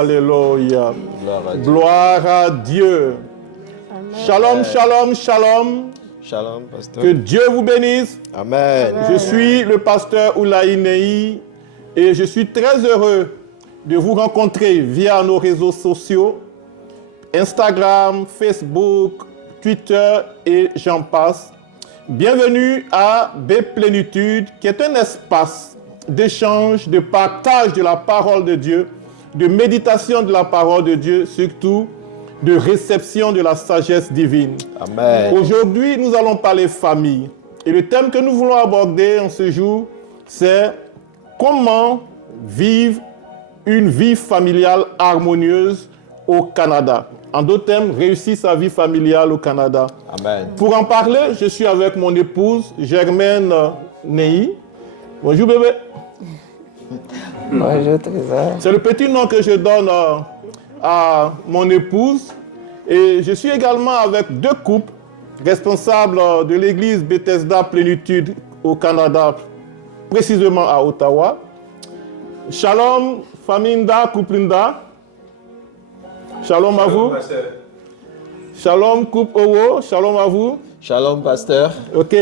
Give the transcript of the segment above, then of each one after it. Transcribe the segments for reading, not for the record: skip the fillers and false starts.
Alléluia. Gloire à Dieu. Shalom, shalom, shalom. Shalom, pasteur. Que Dieu vous bénisse. Amen. Je suis le pasteur Oulaye Neyi et je suis très heureux de vous rencontrer via nos réseaux sociaux, Instagram, Facebook, Twitter et j'en passe. Bienvenue à B-Plénitude, qui est un espace d'échange, de partage de la parole de Dieu, de méditation de la parole de Dieu, surtout de réception de la sagesse divine. Amen. Aujourd'hui, nous allons parler famille. Et le thème que nous voulons aborder en ce jour, c'est comment vivre une vie familiale harmonieuse au Canada. En d'autres termes, réussir sa vie familiale au Canada. Amen. Pour en parler, je suis avec mon épouse, Germaine Neyi. Bonjour bébé. Bonjour Trésor. C'est le petit nom que je donne à mon épouse. Et je suis également avec deux couples responsables de l'église Bethesda Plénitude au Canada, précisément à Ottawa. Shalom, famille Nda, couple Nda. Shalom à vous. Shalom, couple Owo. Shalom à vous. Shalom, pasteur. Ok.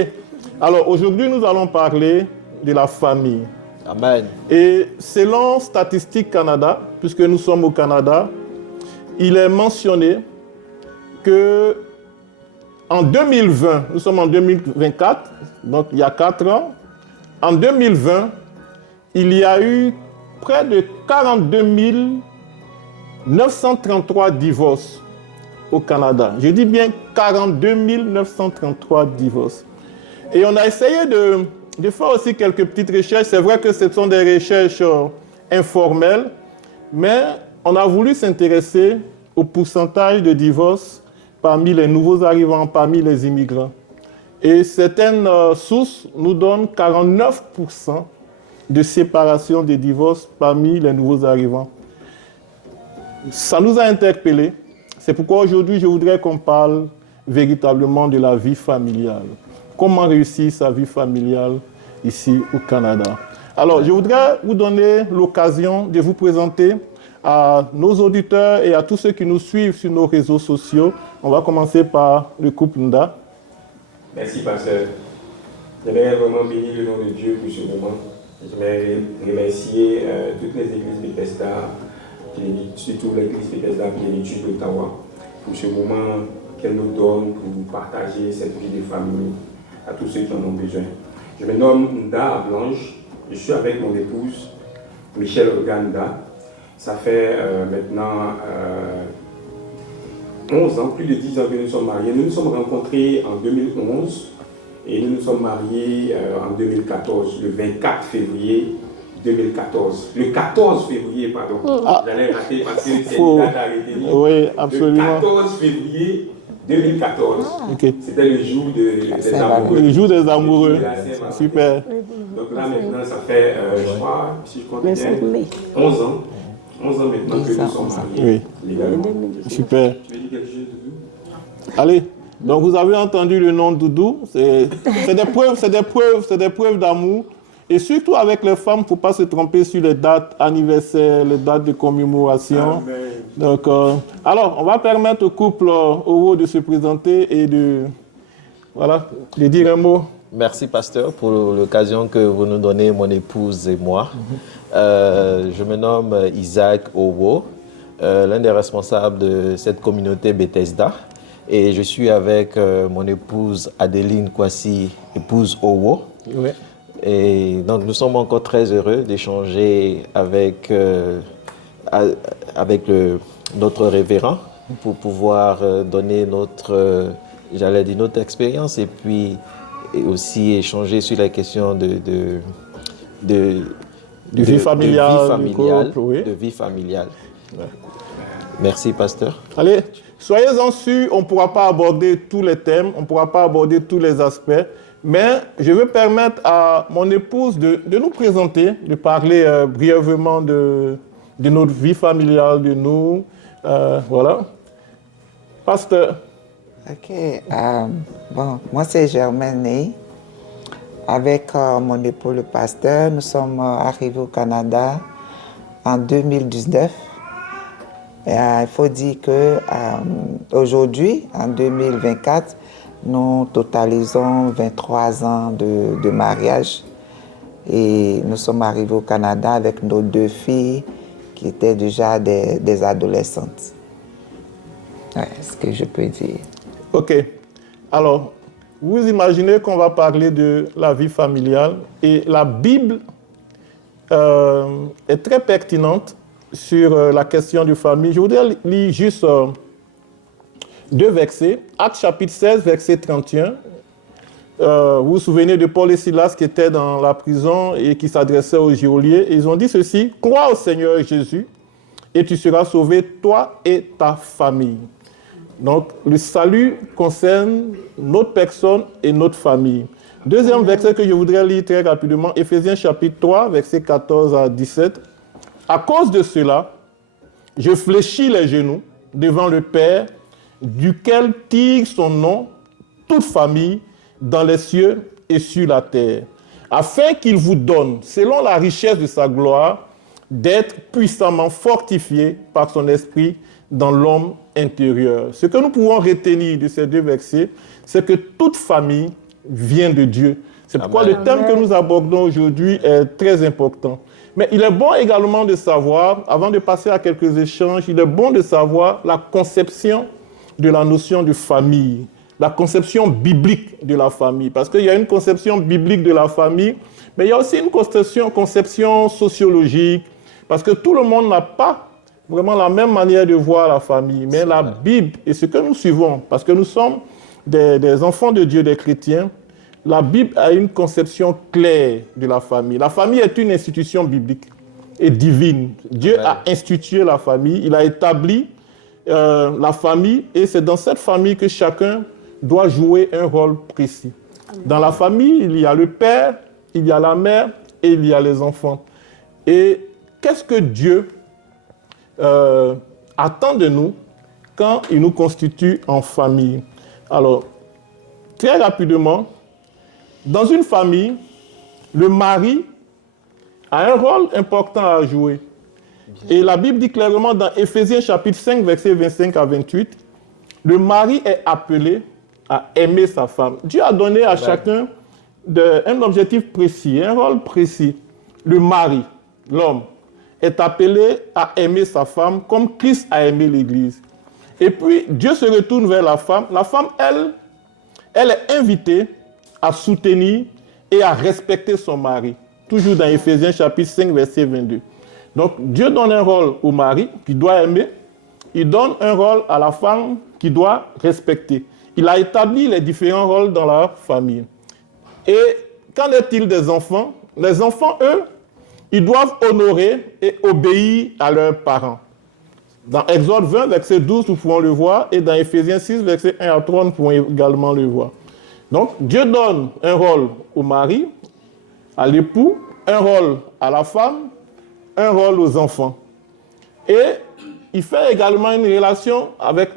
Alors aujourd'hui, nous allons parler de la famille. Amen. Et selon Statistique Canada, puisque nous sommes au Canada, il est mentionné que en 2020, nous sommes en 2024, donc il y a 4 ans, en 2020, il y a eu près de 42 933 divorces au Canada. Je dis bien 42 933 divorces. Et on a essayé de faire aussi quelques petites recherches. C'est vrai que ce sont des recherches informelles, mais on a voulu s'intéresser au pourcentage de divorces parmi les nouveaux arrivants, parmi les immigrants. Et certaines sources nous donnent 49% de séparation des divorces parmi les nouveaux arrivants. Ça nous a interpellés. C'est pourquoi aujourd'hui, je voudrais qu'on parle véritablement de la vie familiale. Comment réussir sa vie familiale ici au Canada. Alors, je voudrais vous donner l'occasion de vous présenter à nos auditeurs et à tous ceux qui nous suivent sur nos réseaux sociaux. On va commencer par le couple Nda. Merci, pasteur. J'aimerais vraiment bénir le nom de Dieu pour ce moment. J'aimerais remercier toutes les églises Bethesda, surtout l'église Bethesda Plénitude d'Ottawa, pour ce moment qu'elle nous donne pour partager cette vie de famille à tous ceux qui en ont besoin. Je me nomme Nda Blanche. Je suis avec mon épouse, Michelle Nda. Ça fait maintenant 11 ans, plus de 10 ans que nous sommes mariés. Nous nous sommes rencontrés en 2011 et nous nous sommes mariés en 2014, le 24 février 2014. Le 14 février, pardon. J'allais rater parce que c'est une date à retenir. Oui, absolument. Le 14 février 2014. Okay. C'était le jour des amoureux. Le jour des amoureux. Super. Donc là maintenant, ça fait, je crois, si je compte bien, 11 ans. 11 ans maintenant que nous sommes mariés. Oui. Légalement. Super. Tu veux dire quelque chose, Doudou? Allez. Donc vous avez entendu le nom Doudou. C'est des preuves d'amour. Et surtout avec les femmes, il ne faut pas se tromper sur les dates anniversaires, les dates de commémoration. Amen. Donc, alors, on va permettre au couple Owo de se présenter et de dire un mot. Merci, pasteur, pour l'occasion que vous nous donnez, mon épouse et moi. Je me nomme Isaac Owo, l'un des responsables de cette communauté Bethesda. Et je suis avec mon épouse Adeline Kwasi, épouse Owo. Oui. Et donc, nous sommes encore très heureux d'échanger avec notre révérend pour pouvoir donner notre expérience et puis aussi échanger sur la question de vie familiale. De vie familiale. Ouais. Merci, pasteur. Allez, soyez-en sûrs, on ne pourra pas aborder tous les thèmes, on ne pourra pas aborder tous les aspects. Mais je veux permettre à mon épouse de nous présenter, de parler brièvement de notre vie familiale, de nous. Voilà. Pasteur. Ok. Bon, moi c'est Germaine Neyi. Avec mon époux le pasteur, nous sommes arrivés au Canada en 2019. Il faut dire que aujourd'hui, en 2024, nous totalisons 23 ans de mariage et nous sommes arrivés au Canada avec nos 2 filles qui étaient déjà des adolescentes. Ouais, c'est ce que je peux dire. Ok. Alors, vous imaginez qu'on va parler de la vie familiale et la Bible est très pertinente sur la question de famille. Je voudrais lire juste 2 versets. Actes chapitre 16, verset 31. Vous vous souvenez de Paul et Silas qui étaient dans la prison et qui s'adressaient aux geôliers. Ils ont dit ceci: « Crois au Seigneur Jésus et tu seras sauvé, toi et ta famille. » Donc, le salut concerne notre personne et notre famille. Deuxième verset que je voudrais lire très rapidement, Éphésiens chapitre 3, versets 14 à 17. « À cause de cela, je fléchis les genoux devant le Père, duquel tire son nom toute famille dans les cieux et sur la terre, afin qu'il vous donne, selon la richesse de sa gloire, d'être puissamment fortifié par son esprit dans l'homme intérieur. » Ce que nous pouvons retenir de ces 2 versets, c'est que toute famille vient de Dieu. C'est pourquoi le thème que nous abordons aujourd'hui est très important. Mais il est bon également de savoir, avant de passer à quelques échanges, il est bon de savoir la conception de la notion de famille, la conception biblique de la famille. Parce qu'il y a une conception biblique de la famille, mais il y a aussi une conception sociologique, parce que tout le monde n'a pas vraiment la même manière de voir la famille. Mais la Bible, et ce que nous suivons, parce que nous sommes des enfants de Dieu, des chrétiens, la Bible a une conception claire de la famille. La famille est une institution biblique et divine. Dieu a institué la famille, il a établi la famille, et c'est dans cette famille que chacun doit jouer un rôle précis. Dans la famille, il y a le père, il y a la mère et il y a les enfants. Et qu'est-ce que Dieu attend de nous quand il nous constitue en famille? Alors, très rapidement, dans une famille, le mari a un rôle important à jouer. Et la Bible dit clairement dans Éphésiens chapitre 5, versets 25 à 28, le mari est appelé à aimer sa femme. Dieu a donné à chacun un objectif précis, un rôle précis. Le mari, l'homme, est appelé à aimer sa femme comme Christ a aimé l'Église. Et puis, Dieu se retourne vers la femme. La femme, elle est invitée à soutenir et à respecter son mari. Toujours dans Éphésiens chapitre 5, verset 22. Donc, Dieu donne un rôle au mari qui doit aimer. Il donne un rôle à la femme qui doit respecter. Il a établi les différents rôles dans la famille. Et qu'en est-il des enfants? Les enfants, eux, ils doivent honorer et obéir à leurs parents. Dans Exode 20, verset 12, nous pouvons le voir, et dans Éphésiens 6, verset 1 à 3, nous pouvons également le voir. Donc, Dieu donne un rôle au mari, à l'époux, un rôle à la femme, un rôle aux enfants. Et il fait également une relation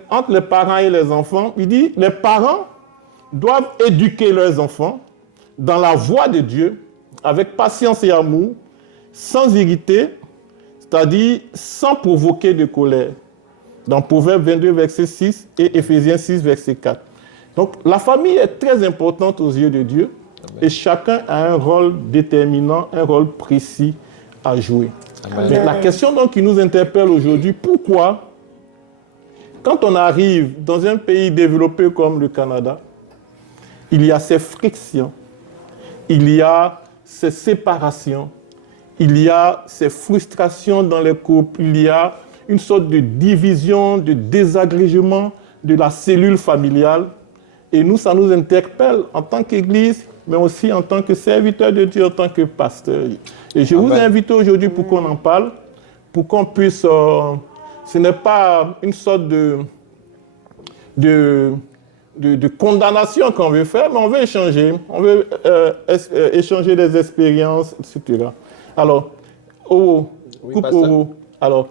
entre les parents et les enfants. Il dit, les parents doivent éduquer leurs enfants dans la voie de Dieu, avec patience et amour, sans irriter, c'est-à-dire sans provoquer de colère. Dans Proverbes 22, verset 6 et Éphésiens 6, verset 4. Donc, la famille est très importante aux yeux de Dieu. Amen. Et chacun a un rôle déterminant, un rôle précis à jouer. Mais la question donc qui nous interpelle aujourd'hui, pourquoi, quand on arrive dans un pays développé comme le Canada, il y a ces frictions, il y a ces séparations, il y a ces frustrations dans les couples, il y a une sorte de division, de désagrégement de la cellule familiale. Et nous, ça nous interpelle en tant qu'Église, mais aussi en tant que serviteur de Dieu, en tant que pasteur. Et je vous invite aujourd'hui pour qu'on en parle, pour qu'on puisse... ce n'est pas une sorte de condamnation qu'on veut faire, mais on veut échanger. On veut échanger des expériences, etc. Alors, alors,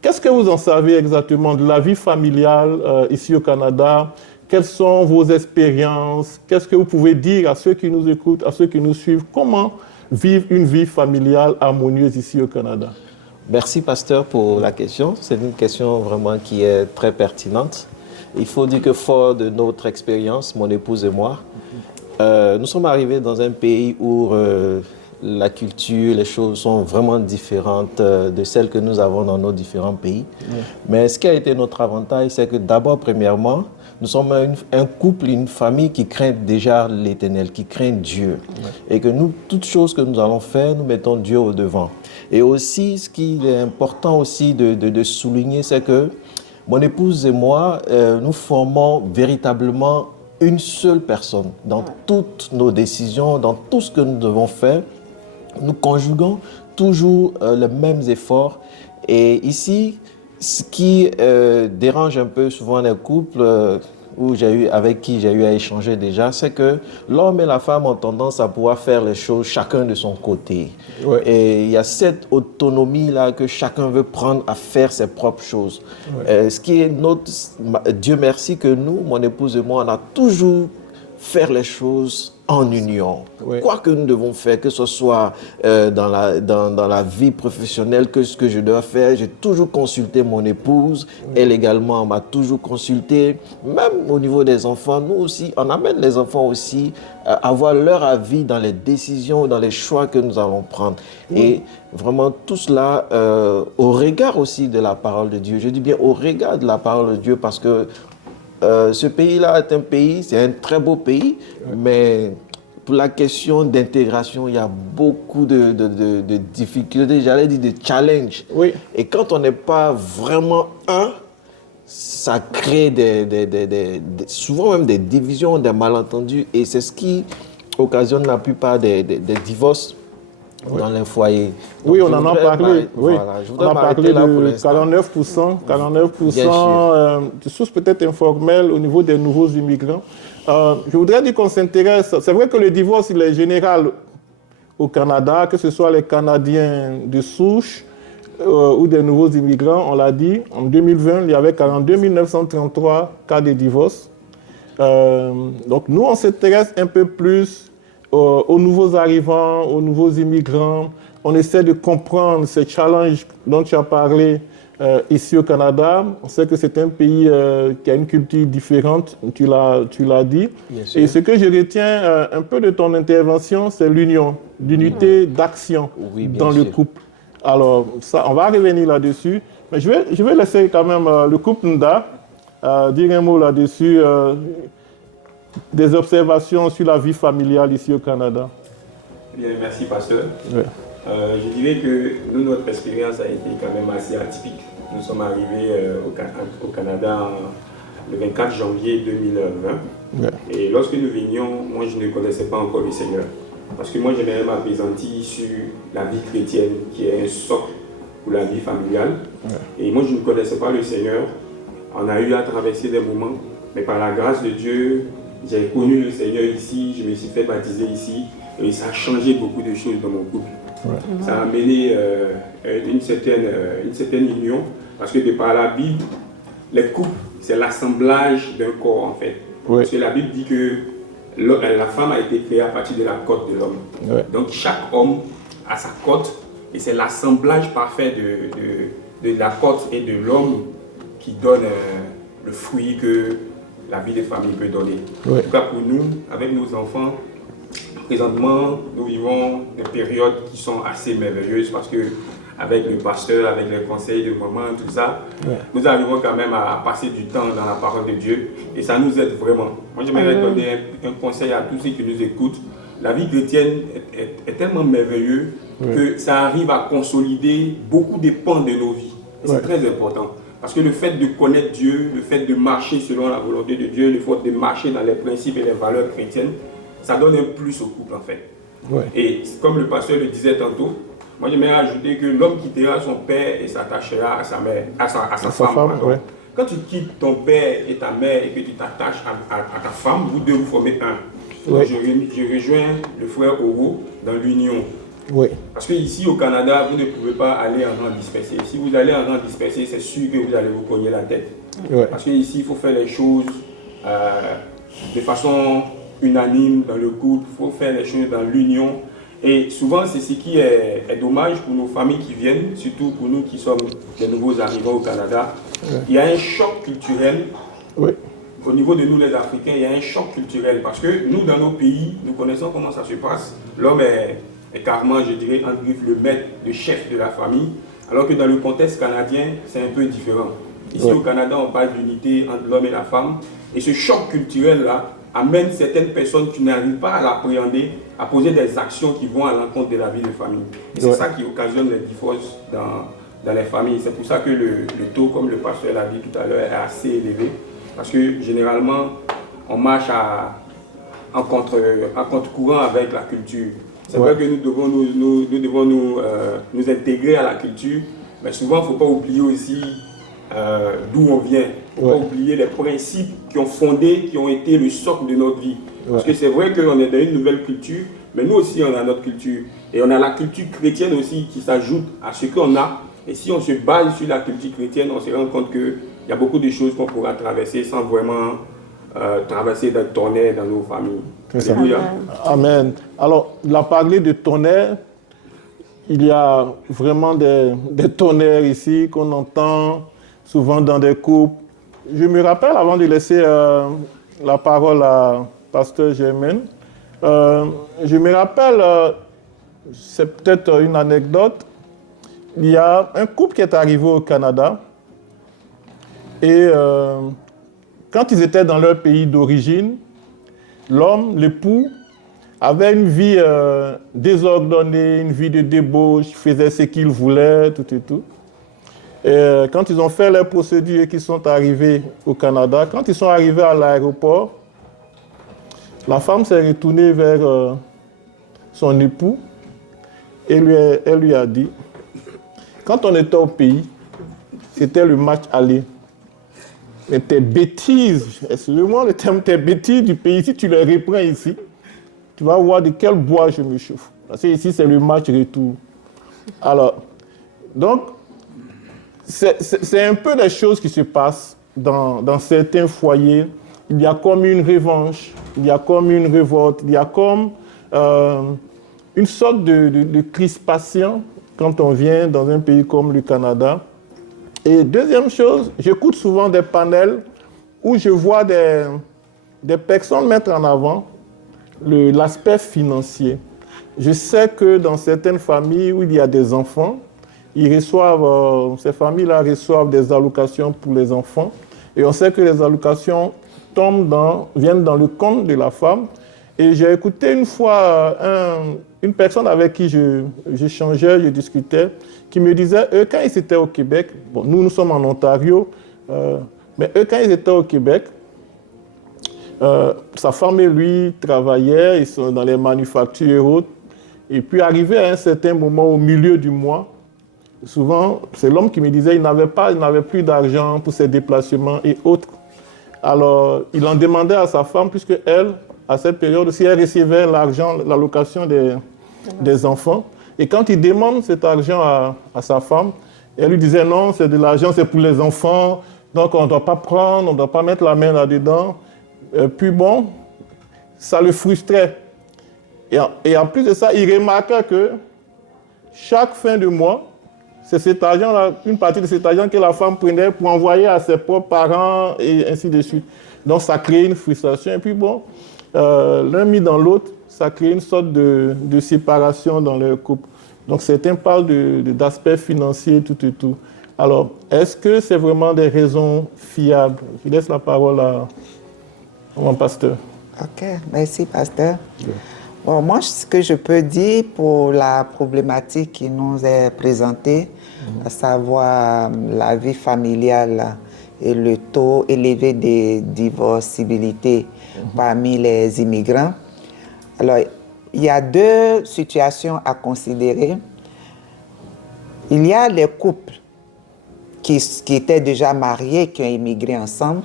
qu'est-ce que vous en savez exactement de la vie familiale ici au Canada? Quelles sont vos expériences? Qu'est-ce que vous pouvez dire à ceux qui nous écoutent, à ceux qui nous suivent? Comment vivre une vie familiale harmonieuse ici au Canada? Merci, pasteur, pour la question. C'est une question vraiment qui est très pertinente. Il faut dire que fort de notre expérience, mon épouse et moi, nous sommes arrivés dans un pays où la culture, les choses sont vraiment différentes de celles que nous avons dans nos différents pays. Mais ce qui a été notre avantage, c'est que d'abord, premièrement, nous sommes un couple, une famille qui craint déjà l'Éternel, qui craint Dieu. Et que nous, toutes choses que nous allons faire, nous mettons Dieu au devant. Et aussi, ce qui est important aussi de souligner, c'est que mon épouse et moi, nous formons véritablement une seule personne. Dans toutes nos décisions, dans tout ce que nous devons faire, nous conjuguons toujours les mêmes efforts. Et ici, ce qui dérange un peu souvent les couples avec qui j'ai eu à échanger déjà, c'est que l'homme et la femme ont tendance à pouvoir faire les choses chacun de son côté. Ouais. Et il y a cette autonomie-là que chacun veut prendre à faire ses propres choses. Ouais. Ce qui est Dieu merci que nous, mon épouse et moi, on a toujours faire les choses en union. Oui. Quoi que nous devons faire, que ce soit dans la vie professionnelle, que ce que je dois faire, j'ai toujours consulté mon épouse. Oui. Elle également m'a toujours consulté. Même au niveau des enfants, nous aussi, on amène les enfants aussi à avoir leur avis dans les décisions, dans les choix que nous allons prendre. Oui. Et vraiment tout cela au regard aussi de la parole de Dieu. Je dis bien au regard de la parole de Dieu parce que ce pays-là est un pays, c'est un très beau pays, mais pour la question d'intégration, il y a beaucoup de difficultés, j'allais dire de challenges. Oui. Et quand on n'est pas vraiment un, ça crée souvent même des divisions, des malentendus, et c'est ce qui occasionne la plupart des divorces. Oui. Dans les foyers. Donc, oui, on en a parlé. Oui. Voilà, on a parlé de 49%, de sources peut-être informelles au niveau des nouveaux immigrants. Je voudrais dire qu'on s'intéresse. C'est vrai que le divorce, il est général au Canada, que ce soit les Canadiens de souche ou des nouveaux immigrants. On l'a dit, en 2020, il y avait 42 933 cas de divorce. Donc nous, on s'intéresse un peu plus aux nouveaux arrivants, aux nouveaux immigrants. On essaie de comprendre ces challenges dont tu as parlé ici au Canada. On sait que c'est un pays qui a une culture différente, tu l'as dit. Et ce que je retiens un peu de ton intervention, c'est l'unité d'action dans le couple. Alors, ça, on va revenir là-dessus. Mais je vais laisser quand même le couple Nda dire un mot là-dessus. Des observations sur la vie familiale ici au Canada. Bien, merci, pasteur. Oui. Je dirais que nous, notre expérience a été quand même assez atypique. Nous sommes arrivés au Canada le 24 janvier 2020. Oui. Et lorsque nous venions, moi, je ne connaissais pas encore le Seigneur. Parce que moi, j'aimerais m'apaisantir sur la vie chrétienne, qui est un socle pour la vie familiale. Oui. Et moi, je ne connaissais pas le Seigneur. On a eu à traverser des moments, mais par la grâce de Dieu, j'ai connu le Seigneur ici, je me suis fait baptiser ici et ça a changé beaucoup de choses dans mon couple. Ouais. Ça a amené une certaine union parce que de par la Bible, les couples, c'est l'assemblage d'un corps en fait. Ouais. Parce que la Bible dit que la femme a été créée à partir de la côte de l'homme. Ouais. Donc chaque homme a sa côte et c'est l'assemblage parfait de la côte et de l'homme qui donne le fruit que la vie des familles peut donner. Oui. En tout cas pour nous, avec nos enfants, présentement, nous vivons des périodes qui sont assez merveilleuses parce que avec le pasteur, avec les conseils de maman, tout ça, nous arrivons quand même à passer du temps dans la parole de Dieu et ça nous aide vraiment. Moi, j'aimerais donner un conseil à tous ceux qui nous écoutent. La vie chrétienne est tellement merveilleuse que ça arrive à consolider beaucoup de pans de nos vies. C'est très important. Parce que le fait de connaître Dieu, le fait de marcher selon la volonté de Dieu, le fait de marcher dans les principes et les valeurs chrétiennes, ça donne un plus au couple en fait. Ouais. Et comme le pasteur le disait tantôt, moi j'aimerais ajouter que l'homme quittera son père et s'attachera à sa mère, à sa femme. Ouais. Quand tu quittes ton père et ta mère et que tu t'attaches à ta femme, vous deux vous formez un. Ouais. Je rejoins le frère Owo dans l'union. Oui. Parce qu'ici au Canada, vous ne pouvez pas aller en rang dispersé. Si vous allez en rang dispersé, c'est sûr que vous allez vous cogner la tête. Oui. Parce qu'ici, il faut faire les choses de façon unanime dans le couple. Il faut faire les choses dans l'union. Et souvent, c'est ce qui est dommage pour nos familles qui viennent, surtout pour nous qui sommes des nouveaux arrivants au Canada. Il y a un choc culturel. Oui. Au niveau de nous, les Africains, il y a un choc culturel. Parce que nous, dans nos pays, nous connaissons comment ça se passe. L'homme est carrément, je dirais, entre griffes, le maître, le chef de la famille. Alors que dans le contexte canadien, c'est un peu différent. Ici, au Canada, on parle d'unité entre l'homme et la femme. Et ce choc culturel-là amène certaines personnes qui n'arrivent pas à l'appréhender à poser des actions qui vont à l'encontre de la vie de famille. Et c'est ça qui occasionne les divorces dans les familles. C'est pour ça que le taux, comme le pasteur l'a dit tout à l'heure, est assez élevé. Parce que généralement, on marche en contre-courant avec la culture. C'est vrai que nous devons nous intégrer à la culture, mais souvent, il ne faut pas oublier aussi d'où on vient. Il ne faut pas oublier les principes qui ont fondé, qui ont été le socle de notre vie. Parce que c'est vrai qu'on est dans une nouvelle culture, mais nous aussi, on a notre culture. Et on a la culture chrétienne aussi qui s'ajoute à ce qu'on a. Et si on se base sur la culture chrétienne, on se rend compte qu'il y a beaucoup de choses qu'on pourra traverser sans vraiment traverser des tonnerres dans nos familles. Alléluia. Amen. Alors, il a parlé de tonnerre. Il y a vraiment des tonnerres ici qu'on entend souvent dans des couples. Je me rappelle, avant de laisser la parole à Pasteur Germaine, je me rappelle, c'est peut-être une anecdote, il y a un couple qui est arrivé au Canada et quand ils étaient dans leur pays d'origine, l'homme, l'époux, avait une vie désordonnée, une vie de débauche, faisait ce qu'il voulait, tout et tout. Et quand ils ont fait leurs procédures et qu'ils sont arrivés au Canada, quand ils sont arrivés à l'aéroport, la femme s'est retournée vers son époux et elle lui a dit, quand on était au pays, c'était le match aller. Mais tes bêtises, excusez-moi le terme, tes bêtises du pays, si tu les reprends ici, tu vas voir de quel bois je me chauffe. Parce que ici, c'est le match retour. Alors, donc, c'est un peu des choses qui se passent dans certains foyers. Il y a comme une revanche, il y a comme une révolte, il y a comme une sorte de crispation quand on vient dans un pays comme le Canada. Et deuxième chose, j'écoute souvent des panels où je vois des personnes mettre en avant l'aspect financier. Je sais que dans certaines familles où il y a des enfants, ces familles-là reçoivent des allocations pour les enfants. Et on sait que les allocations viennent dans le compte de la femme. Et j'ai écouté une fois une personne avec qui j'échangeais, je discutais, qui me disait, eux, quand ils étaient au Québec, bon, nous sommes en Ontario, mais eux, quand ils étaient au Québec, sa femme et lui travaillaient, ils sont dans les manufactures et autres. Et puis, arrivé à un certain moment, au milieu du mois, souvent, c'est l'homme qui me disait qu'il n'avait plus d'argent pour ses déplacements et autres. Alors, il en demandait à sa femme, puisque elle, à cette période aussi, elle recevait l'argent, l'allocation des enfants. Et quand il demande cet argent à sa femme, elle lui disait non, c'est de l'argent, c'est pour les enfants, donc on ne doit pas prendre, on ne doit pas mettre la main là-dedans. Puis bon, ça le frustrait. Et en plus de ça, il remarqua que chaque fin de mois, c'est cet argent-là, une partie de cet argent que la femme prenait pour envoyer à ses propres parents et ainsi de suite. Donc ça créait une frustration. Et puis bon, l'un mis dans l'autre, ça crée une sorte de séparation dans leur couple. Donc certains parlent d'aspects financiers, tout et tout. Alors, est-ce que c'est vraiment des raisons fiables? Je laisse la parole à mon pasteur. OK, merci, pasteur. Bon, moi, ce que je peux dire pour la problématique qui nous est présentée, à savoir la vie familiale et le taux élevé de divorcibilité parmi les immigrants. Alors, il y a deux situations à considérer. Il y a les couples qui étaient déjà mariés, qui ont immigré ensemble.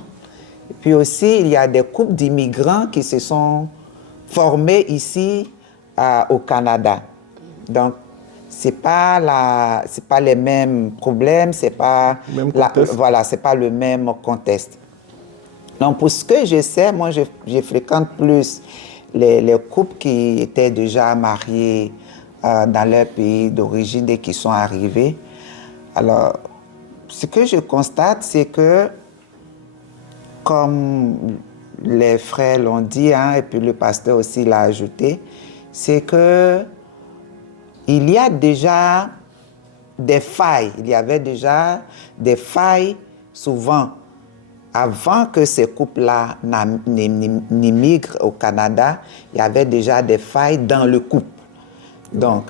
Et puis aussi, il y a des couples d'immigrants qui se sont formés ici au Canada. Donc, c'est pas les mêmes problèmes, c'est pas le même contexte. Donc, pour ce que je sais, moi, je fréquente plus les couples qui étaient déjà mariés dans leur pays d'origine et qui sont arrivés. Alors, ce que je constate, c'est que, comme les frères l'ont dit, et puis le pasteur aussi l'a ajouté, c'est que il y a déjà des failles. Il y avait déjà des failles souvent avant que ces couples-là n'immigrent au Canada. Il y avait déjà des failles dans le couple. Donc,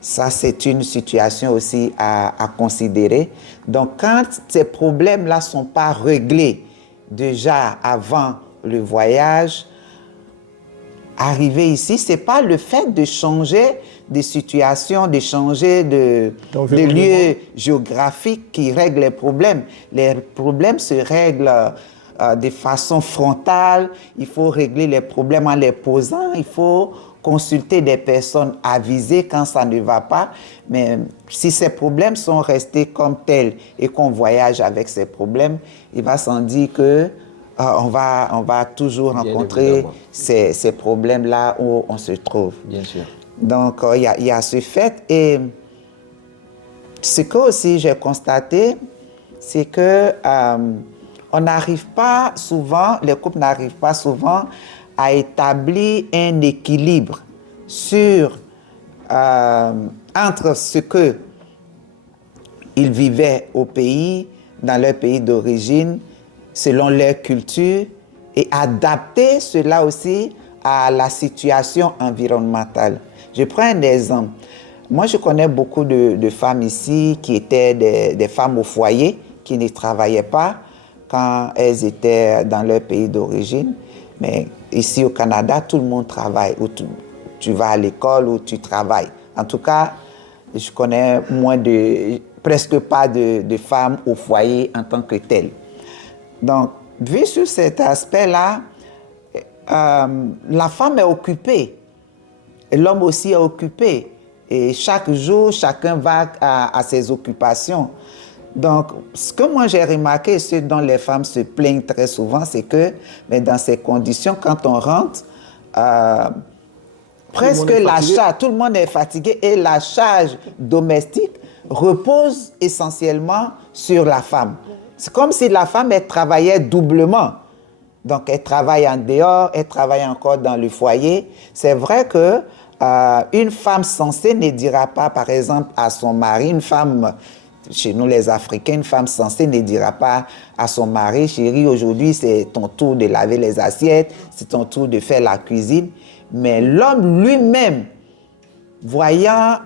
ça, c'est une situation aussi à considérer. Donc, quand ces problèmes-là ne sont pas réglés déjà avant le voyage, arriver ici, ce n'est pas le fait de changer de situation, de changer de lieu géographique qui règle les problèmes. Les problèmes se règlent de façon frontale. Il faut régler les problèmes en les posant. Il faut consulter des personnes avisées quand ça ne va pas. Mais si ces problèmes sont restés comme tels et qu'on voyage avec ces problèmes, il va sans dire que on va toujours rencontrer ces problèmes-là où on se trouve. Bien sûr. Donc, il y a ce fait. Et ce que aussi j'ai constaté, c'est que on n'arrive pas souvent, les couples n'arrivent pas souvent à établir un équilibre entre ce que ils vivaient au pays, dans leur pays d'origine, selon leur culture, et adapter cela aussi à la situation environnementale. Je prends un exemple. Moi, je connais beaucoup de femmes ici qui étaient des femmes au foyer, qui ne travaillaient pas quand elles étaient dans leur pays d'origine. Mais ici au Canada, tout le monde travaille. Ou tu vas à l'école ou tu travailles. En tout cas, je connais presque pas de femmes au foyer en tant que telles. Donc, vu sur cet aspect-là, la femme est occupée. Et l'homme aussi est occupé. Et chaque jour, chacun va à ses occupations. Donc, ce que moi j'ai remarqué, ce dont les femmes se plaignent très souvent, c'est que mais dans ces conditions, quand on rentre, presque la charge, tout le monde est fatigué et la charge domestique repose essentiellement sur la femme. C'est comme si la femme, elle travaillait doublement. Donc, elle travaille en dehors, elle travaille encore dans le foyer. C'est vrai que une femme censée ne dira pas, par exemple, à son mari, une femme, chez nous les Africains, une femme censée ne dira pas à son mari, chérie, aujourd'hui c'est ton tour de laver les assiettes, c'est ton tour de faire la cuisine. Mais l'homme lui-même, voyant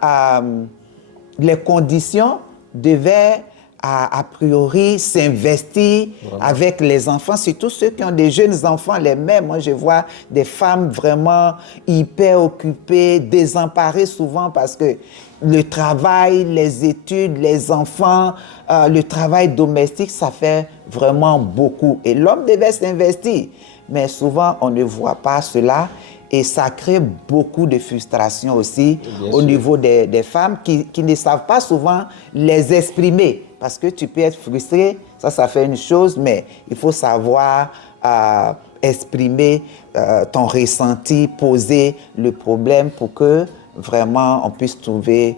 les conditions, devait a priori s'investir avec les enfants, surtout ceux qui ont des jeunes enfants, les mères. Moi, je vois des femmes vraiment hyper occupées, désemparées souvent parce que le travail, les études, les enfants, le travail domestique, ça fait vraiment beaucoup. Et l'homme devait s'investir. Mais souvent, on ne voit pas cela. Et ça crée beaucoup de frustration aussi au niveau des femmes qui ne savent pas souvent les exprimer. Parce que tu peux être frustré, ça fait une chose, mais il faut savoir exprimer ton ressenti, poser le problème pour que vraiment on puisse trouver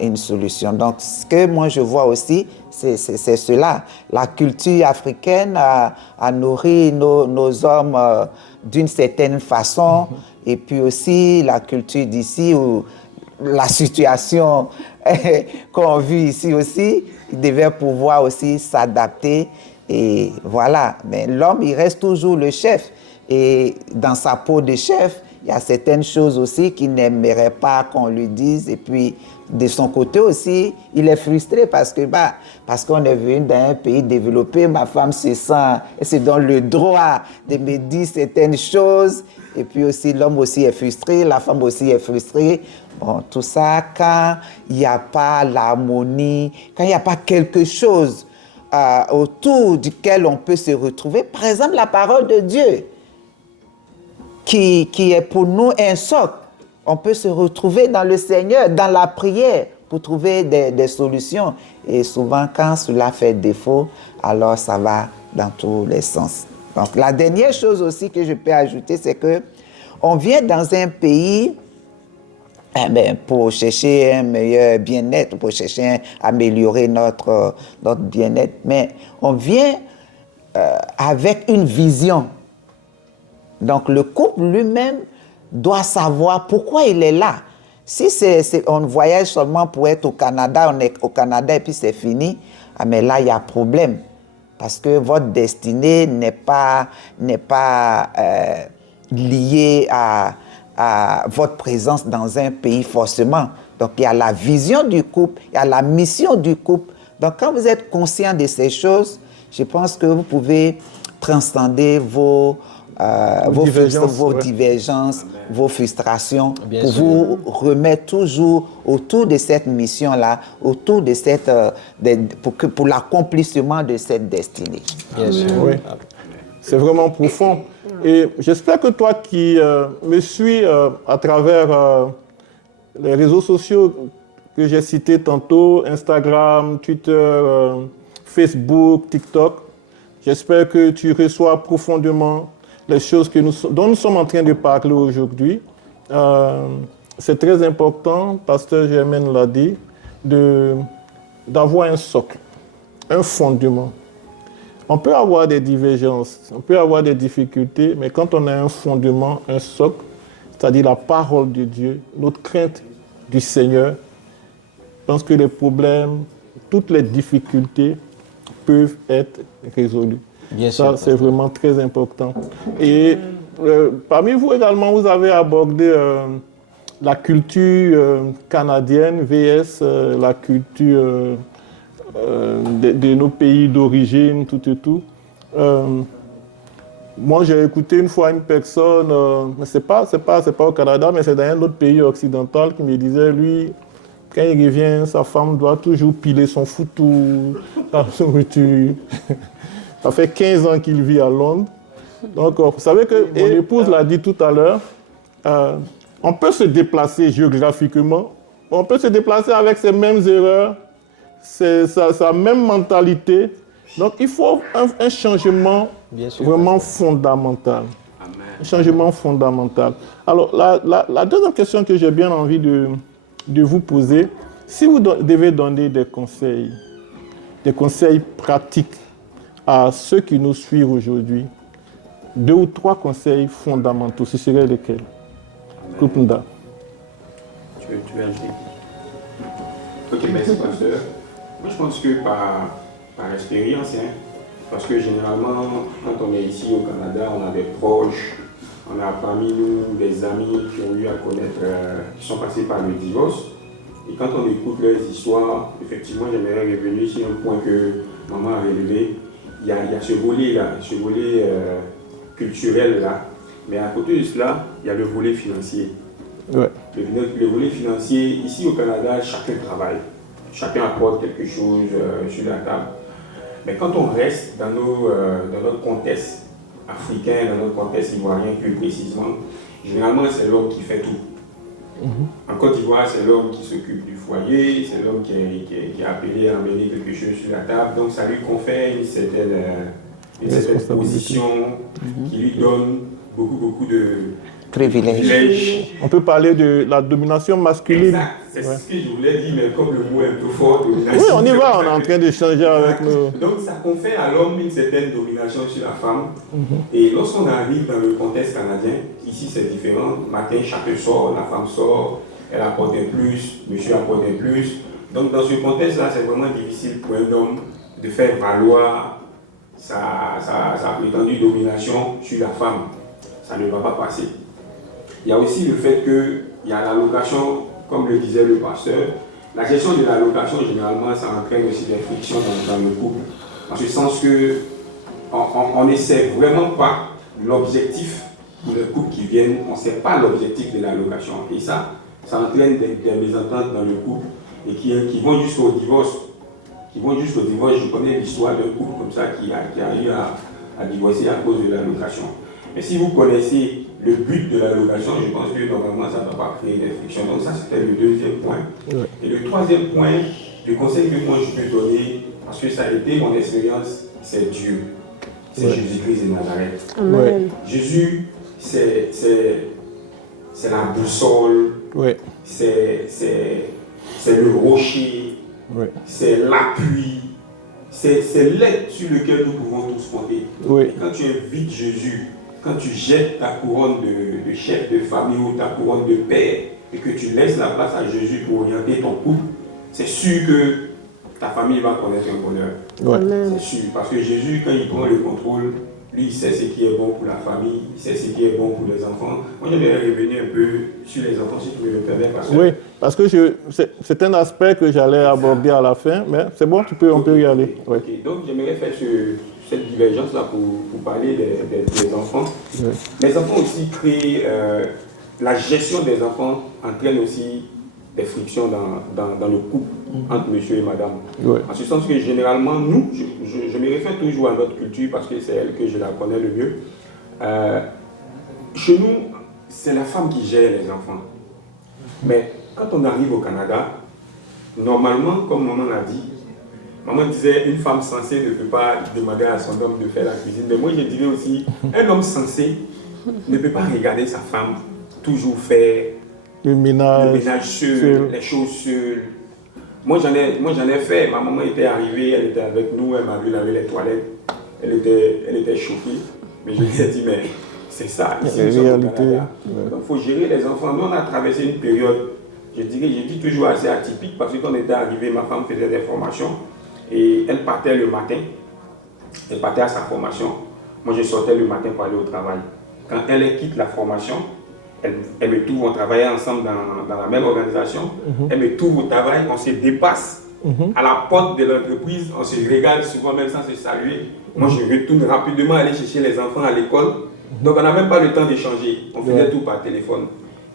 une solution. Donc, ce que moi je vois aussi, c'est cela. La culture africaine a nourri nos hommes d'une certaine façon, et puis aussi la culture d'ici, où la situation qu'on vit ici aussi, il devait pouvoir aussi s'adapter. Et voilà, mais l'homme, il reste toujours le chef. Et dans sa peau de chef, il y a certaines choses aussi qu'il n'aimerait pas qu'on lui dise. Et puis, de son côté aussi, il est frustré parce qu'on est venu dans un pays développé, ma femme se sent, et se donne le droit de me dire certaines choses. Et puis aussi, l'homme aussi est frustré, la femme aussi est frustrée. Bon, tout ça, quand il n'y a pas l'harmonie, quand il n'y a pas quelque chose autour duquel on peut se retrouver, par exemple, la parole de Dieu, qui est pour nous un socle. On peut se retrouver dans le Seigneur, dans la prière, pour trouver des solutions. Et souvent, quand cela fait défaut, alors ça va dans tous les sens. Donc, la dernière chose aussi que je peux ajouter, c'est que on vient dans un pays pour chercher un meilleur bien-être, pour chercher à améliorer notre bien-être. Mais on vient avec une vision. Donc le couple lui-même doit savoir pourquoi il est là. Si on voyage seulement pour être au Canada, on est au Canada et puis c'est fini, mais là il y a problème. Parce que votre destinée n'est pas liée à votre présence dans un pays forcément. Donc il y a la vision du couple, il y a la mission du couple. Donc quand vous êtes conscient de ces choses, je pense que vous pouvez transcender vos divergences, vos frustrations, Bien pour sûr. vous remettre toujours autour de cette mission-là, autour de cette, pour l'accomplissement de cette destinée. Bien sûr. Oui. C'est vraiment profond. Et j'espère que toi qui me suis à travers les réseaux sociaux que j'ai cités tantôt, Instagram, Twitter, Facebook, TikTok, j'espère que tu reçois profondément les choses dont nous sommes en train de parler aujourd'hui. C'est très important, Pasteur Germaine l'a dit, d'avoir un socle, un fondement. On peut avoir des divergences, on peut avoir des difficultés, mais quand on a un fondement, un socle, c'est-à-dire la parole de Dieu, notre crainte du Seigneur, je pense que les problèmes, toutes les difficultés peuvent être résolues. Bien Ça, sûr. c'est vraiment très important. Et parmi vous également, vous avez abordé la culture canadienne vs la culture de nos pays d'origine, tout et tout. Moi, j'ai écouté une fois une personne, c'est pas au Canada, mais c'est dans un autre pays occidental qui me disait, lui, quand il revient, sa femme doit toujours piler son foutou, sa nourriture. Ça fait 15 ans qu'il vit à Londres. Donc, vous savez que mon épouse l'a dit tout à l'heure, on peut se déplacer géographiquement, on peut se déplacer avec ses mêmes erreurs, sa même mentalité. Donc, il faut un changement vraiment fondamental. Un changement fondamental. Alors, la deuxième question que j'ai bien envie de vous poser, si vous devez donner des conseils pratiques à ceux qui nous suivent aujourd'hui, 2 ou 3 conseils fondamentaux, ce seraient lesquels? Kupunda. Tu veux ajouter? Ok, merci, pasteur. Moi, je pense que par expérience, parce que généralement, quand on est ici au Canada, on a des proches, on a parmi nous des amis qui ont eu à connaître, qui sont passés par le divorce. Et quand on écoute leurs histoires, effectivement, j'aimerais revenir sur un point que maman a relevé. Il y a ce volet-là, ce volet culturel-là. Mais à côté de cela, il y a le volet financier. Ouais. Le volet financier, ici au Canada, chacun travaille. Chacun apporte quelque chose sur la table. Mais quand on reste dans notre contexte africain, dans notre contexte ivoirien plus précisément, généralement c'est l'homme qui fait tout. En Côte d'Ivoire, c'est l'homme qui s'occupe du foyer, c'est l'homme qui est appelé à amener quelque chose sur la table. Donc ça lui confère une certaine position qui lui donne beaucoup de privilèges. On peut parler de la domination masculine. Exact, c'est ce que je voulais dire, mais comme le mot est un peu fort, domination. Oui, on y va, on est en train d'échanger avec nous. Donc ça confère à l'homme une certaine domination sur la femme. Et lorsqu'on arrive dans le contexte canadien, ici c'est différent. Matin, chacun sort, la femme sort, elle apporte un plus, monsieur apporte un plus. Donc dans ce contexte-là, c'est vraiment difficile pour un homme de faire valoir sa prétendue domination sur la femme. Ça ne va pas passer. Il y a aussi le fait qu'il y a l'allocation, comme le disait le pasteur. La gestion de l'allocation, généralement, ça entraîne aussi des frictions dans le couple. En ce sens qu'on n'essaie vraiment pas l'objectif pour le couple qui viennent, on ne sait pas l'objectif de l'allocation. Et ça entraîne des mésententes dans le couple et qui vont jusqu'au divorce. Je connais l'histoire d'un couple comme ça qui a eu à divorcer à cause de l'allocation. Mais si vous connaissez le but de l'allocation, je pense que normalement ça ne va pas créer des frictions. Donc ça c'était le deuxième point. Ouais. Et le troisième point, le conseil que moi je peux donner, parce que ça a été mon expérience, c'est Dieu. C'est Jésus-Christ de Nazareth. Amen. Jésus, c'est c'est la boussole, Oui. c'est le rocher, Oui. c'est l'appui, c'est l'aide sur lequel nous pouvons tous compter. Oui. Et quand tu invites Jésus, quand tu jettes ta couronne de chef de famille ou ta couronne de père et que tu laisses la place à Jésus pour orienter ton couple, c'est sûr que ta famille va connaître un bonheur. Ouais. C'est sûr. Parce que Jésus, quand il prend le contrôle, lui, il sait ce qui est bon pour la famille, il sait ce qui est bon pour les enfants. Moi, j'aimerais revenir un peu sur les enfants, si tu me le permets. Oui, parce que c'est un aspect que j'allais aborder à la fin, mais c'est bon, on peut y aller. Okay. Okay. Donc, j'aimerais faire cette divergence-là pour parler des enfants. Oui. Les enfants aussi créent, la gestion des enfants entraîne aussi des frictions dans le couple entre monsieur et madame. Oui. En ce sens que généralement, nous, je me réfère toujours à notre culture parce que c'est elle que je la connais le mieux. Chez nous, c'est la femme qui gère les enfants. Mais quand on arrive au Canada, normalement, comme maman l'a dit, maman disait une femme sensée ne peut pas demander à son homme de faire la cuisine. Mais moi, je dirais aussi, un homme sensé ne peut pas regarder sa femme toujours faire le ménage seul, les choses seules. Moi, j'en ai fait. Ma maman était arrivée, elle était avec nous, elle m'a vu laver les toilettes. Elle était choquée. Mais je lui ai dit, mais c'est ça, ici nous sommes au Canada. Donc, il faut gérer les enfants. Nous, on a traversé une période, je dis toujours assez atypique, parce que quand on était arrivé, ma femme faisait des formations et elle partait le matin. Elle partait à sa formation. Moi, je sortais le matin pour aller au travail. Quand elle quitte la formation, elle me trouve, on travaillait ensemble dans la même organisation. Elle me trouve au travail, on se dépasse à la porte de l'entreprise, on se regarde souvent même sans se saluer. Moi, je retourne rapidement aller chercher les enfants à l'école. Donc, on n'a même pas le temps d'échanger. On faisait tout par téléphone.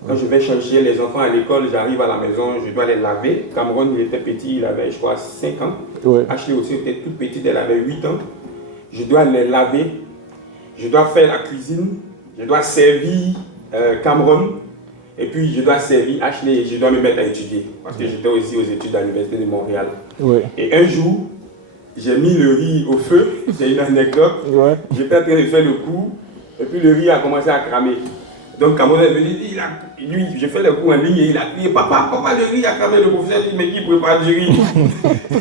Quand je vais chercher les enfants à l'école, j'arrive à la maison, je dois les laver. Cameron, il était petit, il avait, je crois, 5 ans. Ashley aussi était toute petite, elle avait 8 ans. Je dois les laver. Je dois faire la cuisine. Je dois servir Cameron, et puis je dois servir Ashley et je dois me mettre à étudier parce que j'étais aussi aux études à l'Université de Montréal. Oui. Et un jour, j'ai mis le riz au feu, c'est une anecdote. J'étais en train de faire le coup et puis le riz a commencé à cramer. Donc Cameron est venu, lui, j'ai fait le coup en ligne et il a crié, papa, le riz a cramé. Le professeur dit, mais qui prépare du riz?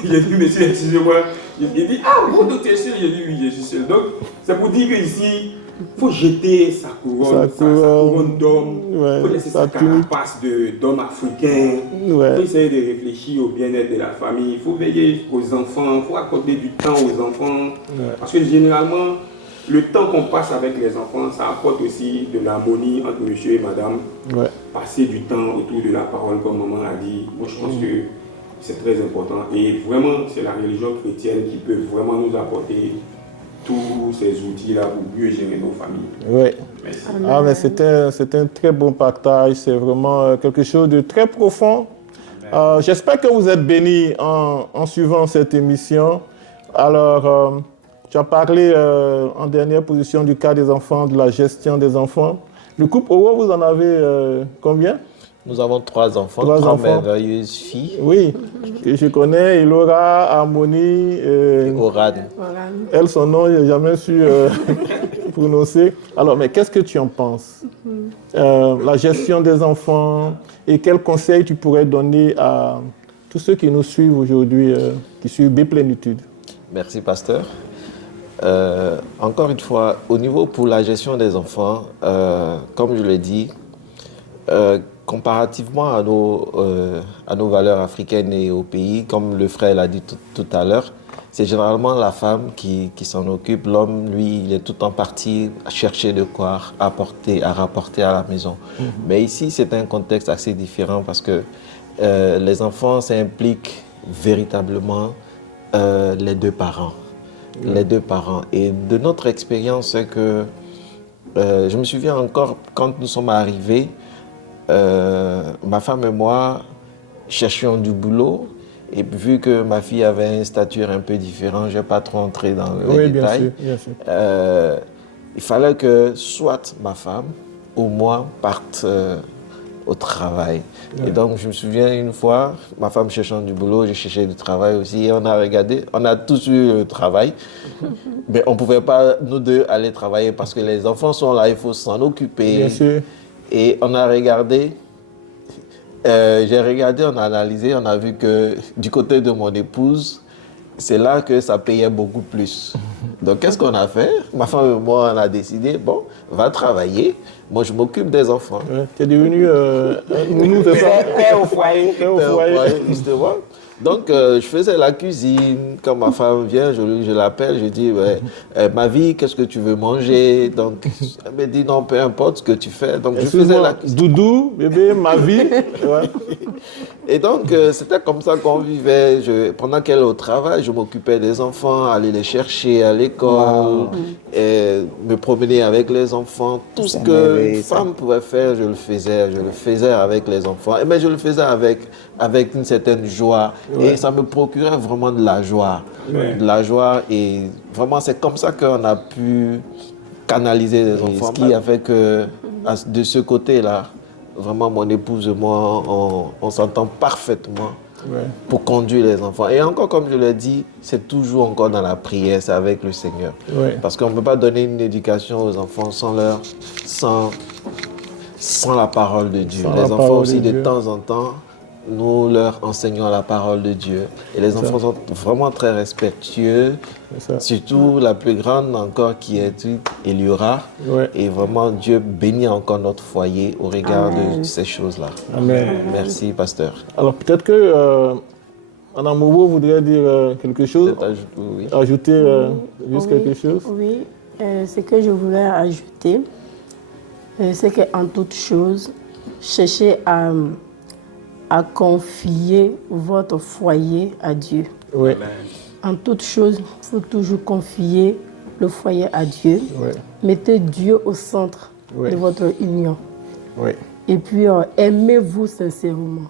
J'ai dit, monsieur, excusez-moi. Il dit, ah bon, donc tu es sûr? J'ai dit, oui, je suis sûr. Donc c'est pour dire qu'ici, il faut jeter sa couronne d'homme, il faut laisser sa carapace d'homme africain, il faut essayer de réfléchir au bien-être de la famille, il faut veiller aux enfants, il faut accorder du temps aux enfants, parce que généralement, le temps qu'on passe avec les enfants, ça apporte aussi de l'harmonie entre monsieur et madame, passer du temps autour de la parole, comme maman a dit, moi je pense que c'est très important, et vraiment, c'est la religion chrétienne qui peut vraiment nous apporter tous ces outils-là pour mieux gérer nos familles. Oui. Merci. Ah, mais c'est un très bon partage, c'est vraiment quelque chose de très profond. J'espère que vous êtes bénis en suivant cette émission. Alors, tu as parlé en dernière position du cas des enfants, de la gestion des enfants. Le couple Owo, vous en avez combien? Nous avons 3 enfants, 3 merveilleuses filles. Oui, que je connais, Elora, Harmonie et Oran. Elle, son nom, je n'ai jamais su prononcer. Alors, mais qu'est-ce que tu en penses? La gestion des enfants et quels conseils tu pourrais donner à tous ceux qui nous suivent aujourd'hui, qui suivent Bplénitude? Merci, pasteur. Encore une fois, au niveau pour la gestion des enfants, comme je l'ai dit, comparativement à nos valeurs africaines et au pays, comme le frère l'a dit tout à l'heure, c'est généralement la femme qui s'en occupe. L'homme, lui, il est tout en partie à chercher de quoi rapporter à la maison. Mais ici, c'est un contexte assez différent parce que les enfants, ça implique véritablement les 2 parents. Les 2 parents. Et de notre expérience, c'est que je me souviens encore quand nous sommes arrivés, ma femme et moi cherchions du boulot et vu que ma fille avait une stature un peu différente, je ne vais pas trop entrer dans les détails. Bien sûr. Il fallait que soit ma femme ou moi parte au travail. Et donc je me souviens une fois, ma femme cherchant du boulot, je cherchais du travail aussi et on a regardé, on a tous eu le travail, mais on ne pouvait pas nous 2 aller travailler parce que les enfants sont là, il faut s'en occuper. Bien sûr. Et on a regardé, j'ai regardé, on a analysé, on a vu que du côté de mon épouse, c'est là que ça payait beaucoup plus. Donc, qu'est-ce qu'on a fait? Ma femme et moi, on a décidé, bon, va travailler. Moi, je m'occupe des enfants. Ouais, tu es devenu nounou, c'est ça? Père au foyer. Père au foyer. Justement. Donc, je faisais la cuisine. Quand ma femme vient, je l'appelle, je dis, ouais, ma vie, qu'est-ce que tu veux manger? Donc, elle me dit, non, peu importe ce que tu fais. Donc, je faisais la cuisine. Doudou, bébé, ma vie. Ouais. Et donc, c'était comme ça qu'on vivait. Pendant qu'elle est au travail, je m'occupais des enfants, aller les chercher à l'école, me promener avec les enfants. Tout ce qu'une femme pouvait faire, je le faisais. Je le faisais avec les enfants. Mais je le faisais avec une certaine joie. Ouais. Et ça me procurait vraiment de la joie. Ouais. De la joie. Et vraiment, c'est comme ça qu'on a pu canaliser les enfants. Ce qui a fait que, de ce côté-là, vraiment, mon épouse et moi, on s'entend parfaitement pour conduire les enfants. Et encore, comme je l'ai dit, c'est toujours encore dans la prière, c'est avec le Seigneur. Ouais. Parce qu'on ne peut pas donner une éducation aux enfants sans la parole de Dieu. Les enfants aussi, de temps en temps, nous leur enseignons la parole de Dieu. Et les enfants sont vraiment très respectueux. Surtout la plus grande encore qui est Eliora. Ouais. Et vraiment, Dieu bénit encore notre foyer au regard de ces choses-là. Amen. Merci, pasteur. Alors peut-être que Mme Mobo voudrait dire quelque chose. Ajouter juste quelque chose. Oui, ce que je voulais ajouter, c'est qu'en toute chose, cherchez à confier votre foyer à Dieu. Oui. En toute chose, il faut toujours confier le foyer à Dieu. Oui. Mettez Dieu au centre de votre union. Oui. Et puis, aimez-vous sincèrement.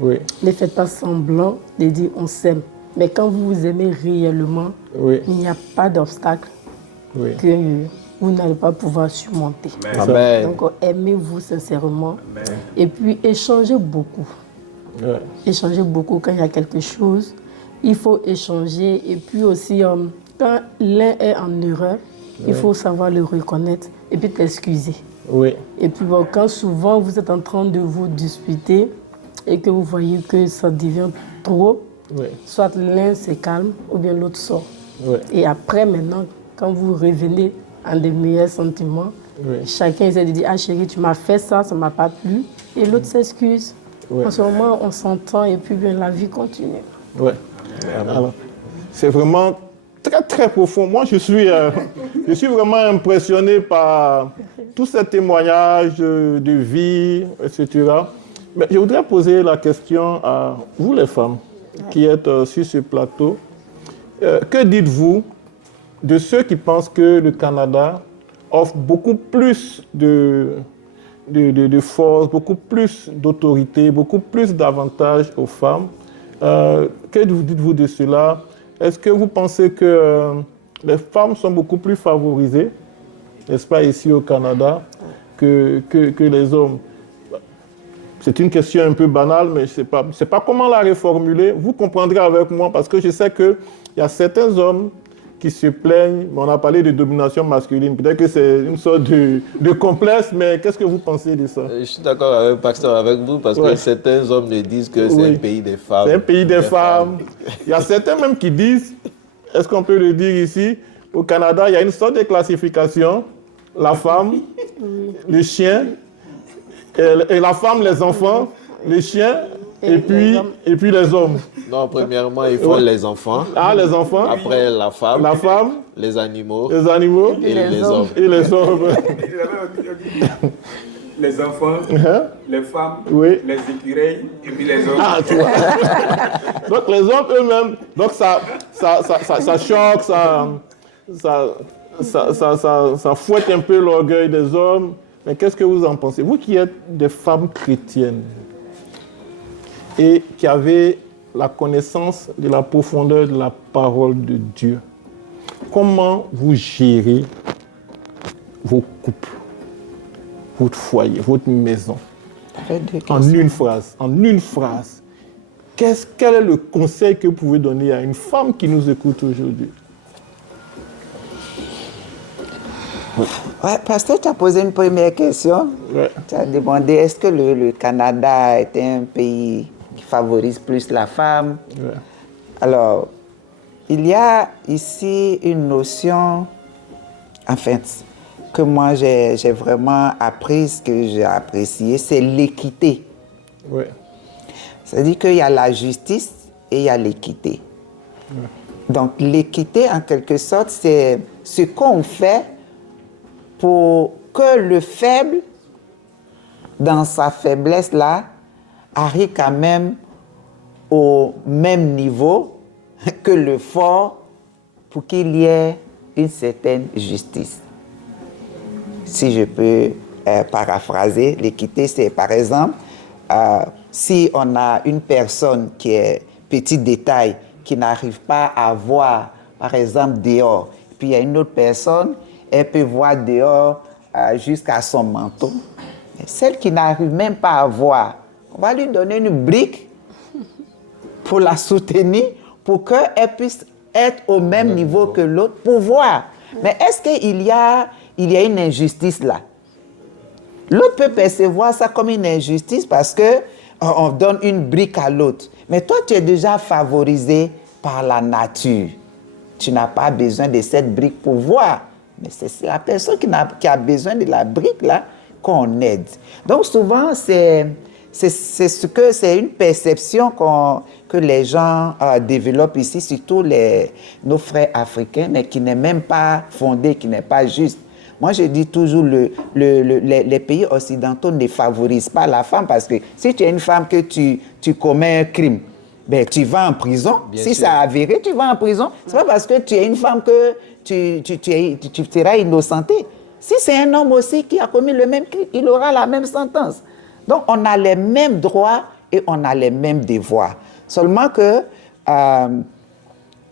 Oui. Ne faites pas semblant de dire on s'aime. Mais quand vous vous aimez réellement, il n'y a pas d'obstacle que vous n'allez pas pouvoir surmonter. Amen. Donc, aimez-vous sincèrement. Amen. Et puis, échangez beaucoup. Ouais. Échanger beaucoup quand il y a quelque chose, il faut échanger. Et puis aussi, quand l'un est en erreur, il faut savoir le reconnaître et puis t'excuser. Oui. Et puis quand souvent vous êtes en train de vous disputer et que vous voyez que ça devient trop, soit l'un se calme ou bien l'autre sort. Et après maintenant, quand vous revenez en des meilleurs sentiments, chacun essaie de dire « Ah chérie, tu m'as fait ça, ça ne m'a pas plu » et l'autre s'excuse. Ouais. En ce moment, on s'entend et puis bien, la vie continue. Oui. C'est vraiment très, très profond. Moi, je suis vraiment impressionné par tous ces témoignages de vie, etc. Mais je voudrais poser la question à vous, les femmes, qui êtes sur ce plateau. Que dites-vous de ceux qui pensent que le Canada offre beaucoup plus de force, beaucoup plus d'autorité, beaucoup plus d'avantages aux femmes? Que dites-vous de cela? Est-ce que vous pensez que les femmes sont beaucoup plus favorisées, n'est-ce pas, ici au Canada, que les hommes? C'est une question un peu banale, mais je ne sais pas comment la reformuler. Vous comprendrez avec moi, parce que je sais qu'il y a certains hommes qui se plaignent. On a parlé de domination masculine. Peut-être que c'est une sorte de complexe, mais qu'est-ce que vous pensez de ça? Je suis d'accord avec Pasteur, avec vous, parce que certains hommes me disent que c'est un pays des femmes. C'est un pays des femmes. Il y a certains même qui disent, est-ce qu'on peut le dire ici, au Canada, il y a une sorte de classification. La femme, le chien, et la femme, les enfants, les chiens, et puis les hommes. Non, premièrement, il faut les enfants. Ah, les enfants. Après, la femme. La femme. Les animaux. Les animaux. Et les hommes. Et les hommes. Les enfants, les femmes, les écureuils, et puis les hommes. Ah, tu vois. Donc, les hommes eux-mêmes, donc ça choque, ça fouette un peu l'orgueil des hommes. Mais qu'est-ce que vous en pensez? Vous qui êtes des femmes chrétiennes, et qui avez la connaissance de la profondeur de la parole de Dieu, comment vous gérez vos couples, votre foyer, votre maison? En une phrase. Quel est le conseil que vous pouvez donner à une femme qui nous écoute aujourd'hui? Ouais, pasteur, tu as posé une première question. Ouais. Tu as demandé est-ce que le Canada est un pays qui favorise plus la femme. Ouais. Alors, il y a ici une notion, enfin, que moi j'ai vraiment apprise, que j'ai appréciée, c'est l'équité. Ouais. C'est-à-dire qu'il y a la justice et il y a l'équité. Ouais. Donc, l'équité, en quelque sorte, c'est ce qu'on fait pour que le faible, dans sa faiblesse-là, arrive quand même au même niveau que le fort pour qu'il y ait une certaine justice. Si je peux paraphraser, l'équité, c'est par exemple, si on a une personne qui est petit détail, qui n'arrive pas à voir, par exemple, dehors, puis il y a une autre personne, elle peut voir dehors jusqu'à son menton. Mais celle qui n'arrive même pas à voir, on va lui donner une brique pour la soutenir, pour qu'elle puisse être au même niveau que l'autre, pour voir. Mais est-ce qu'il y a une injustice là? L'autre peut percevoir ça comme une injustice parce qu'on donne une brique à l'autre. Mais toi, tu es déjà favorisé par la nature. Tu n'as pas besoin de cette brique pour voir. Mais c'est la personne qui a besoin de la brique là qu'on aide. Donc souvent, c'est une perception que les gens développent ici, surtout nos frères africains, mais qui n'est même pas fondée, qui n'est pas juste. Moi, je dis toujours, les pays occidentaux ne favorisent pas la femme parce que si tu es une femme que tu commets un crime, ben, tu vas en prison. Bien si sûr. c'est avéré, tu vas en prison. C'est pas parce que tu es une femme que tu seras innocenté. Si c'est un homme aussi qui a commis le même crime, il aura la même sentence. Donc, on a les mêmes droits et on a les mêmes devoirs. Seulement que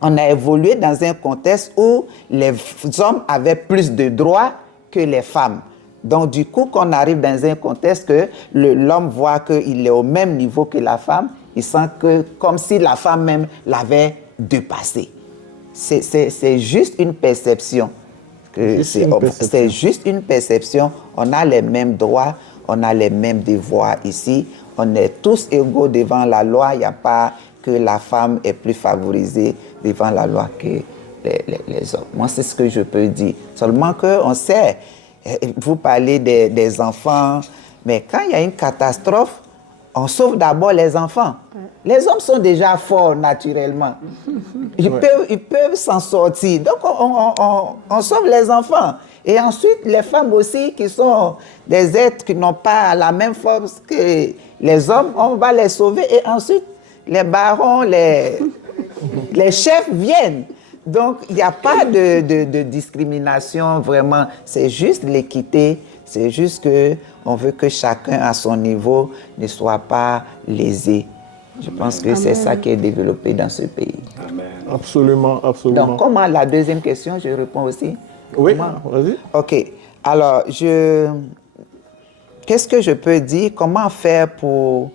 on a évolué dans un contexte où les hommes avaient plus de droits que les femmes. Donc, du coup, quand on arrive dans un contexte que l'homme voit qu'il est au même niveau que la femme, il sent que comme si la femme même l'avait dépassé. C'est juste une perception. C'est juste une perception. On a les mêmes droits, on a les mêmes devoirs ici. On est tous égaux devant la loi. Il n'y a pas que la femme est plus favorisée devant la loi que les hommes. Moi, c'est ce que je peux dire. Seulement qu'on sait, vous parlez des enfants, mais quand il y a une catastrophe, on sauve d'abord les enfants. Les hommes sont déjà forts naturellement. Ils peuvent s'en sortir. Donc, on sauve les enfants. Et ensuite, les femmes aussi, qui sont des êtres qui n'ont pas la même force que les hommes, on va les sauver. Et ensuite, les barons, les chefs viennent. Donc, il n'y a pas de discrimination, vraiment. C'est juste l'équité. C'est juste qu'on veut que chacun, à son niveau, ne soit pas lésé. Je pense que c'est ça qui est développé dans ce pays. Amen. Absolument, absolument. Donc, comment la deuxième question, je réponds aussi? Oui, Comment? vas-y. OK. Alors, qu'est-ce que je peux dire? Comment faire pour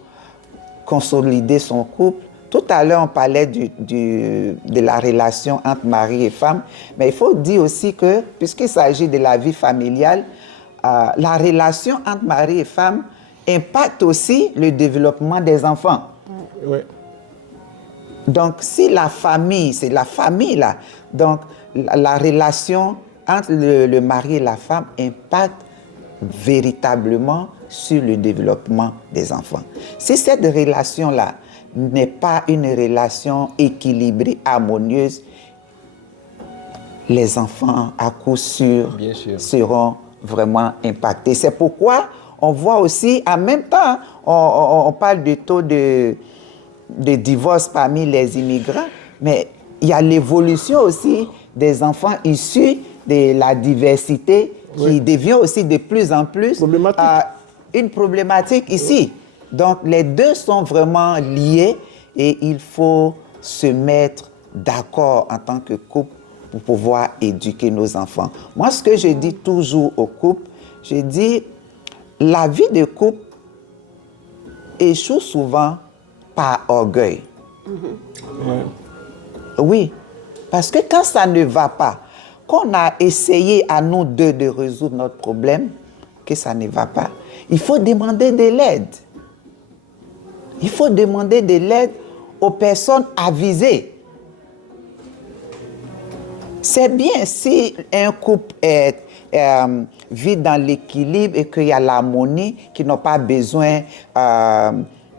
consolider son couple? Tout à l'heure, on parlait de la relation entre mari et femme, mais il faut dire aussi que, puisqu'il s'agit de la vie familiale, la relation entre mari et femme impacte aussi le développement des enfants. Oui. Donc, si la famille, c'est la famille là, donc la relation entre le mari et la femme impacte véritablement sur le développement des enfants. Si cette relation-là n'est pas une relation équilibrée, harmonieuse, les enfants, à coup sûr, seront vraiment impactés. C'est pourquoi on voit aussi, en même temps, on parle du taux de divorce parmi les immigrants, mais il y a l'évolution aussi des enfants issus de la diversité qui devient aussi de plus en plus une problématique ici. Donc, les deux sont vraiment liés et il faut se mettre d'accord en tant que couple pour pouvoir éduquer nos enfants. Moi, ce que je dis toujours aux couples, je dis, la vie de couple échoue souvent par orgueil. Oui, parce que quand ça ne va pas, qu'on a essayé à nous deux de résoudre notre problème, que ça ne va pas, il faut demander de l'aide. Il faut demander de l'aide aux personnes avisées. C'est bien si un couple vit dans l'équilibre et qu'il y a l'harmonie, qu'ils n'ont pas besoin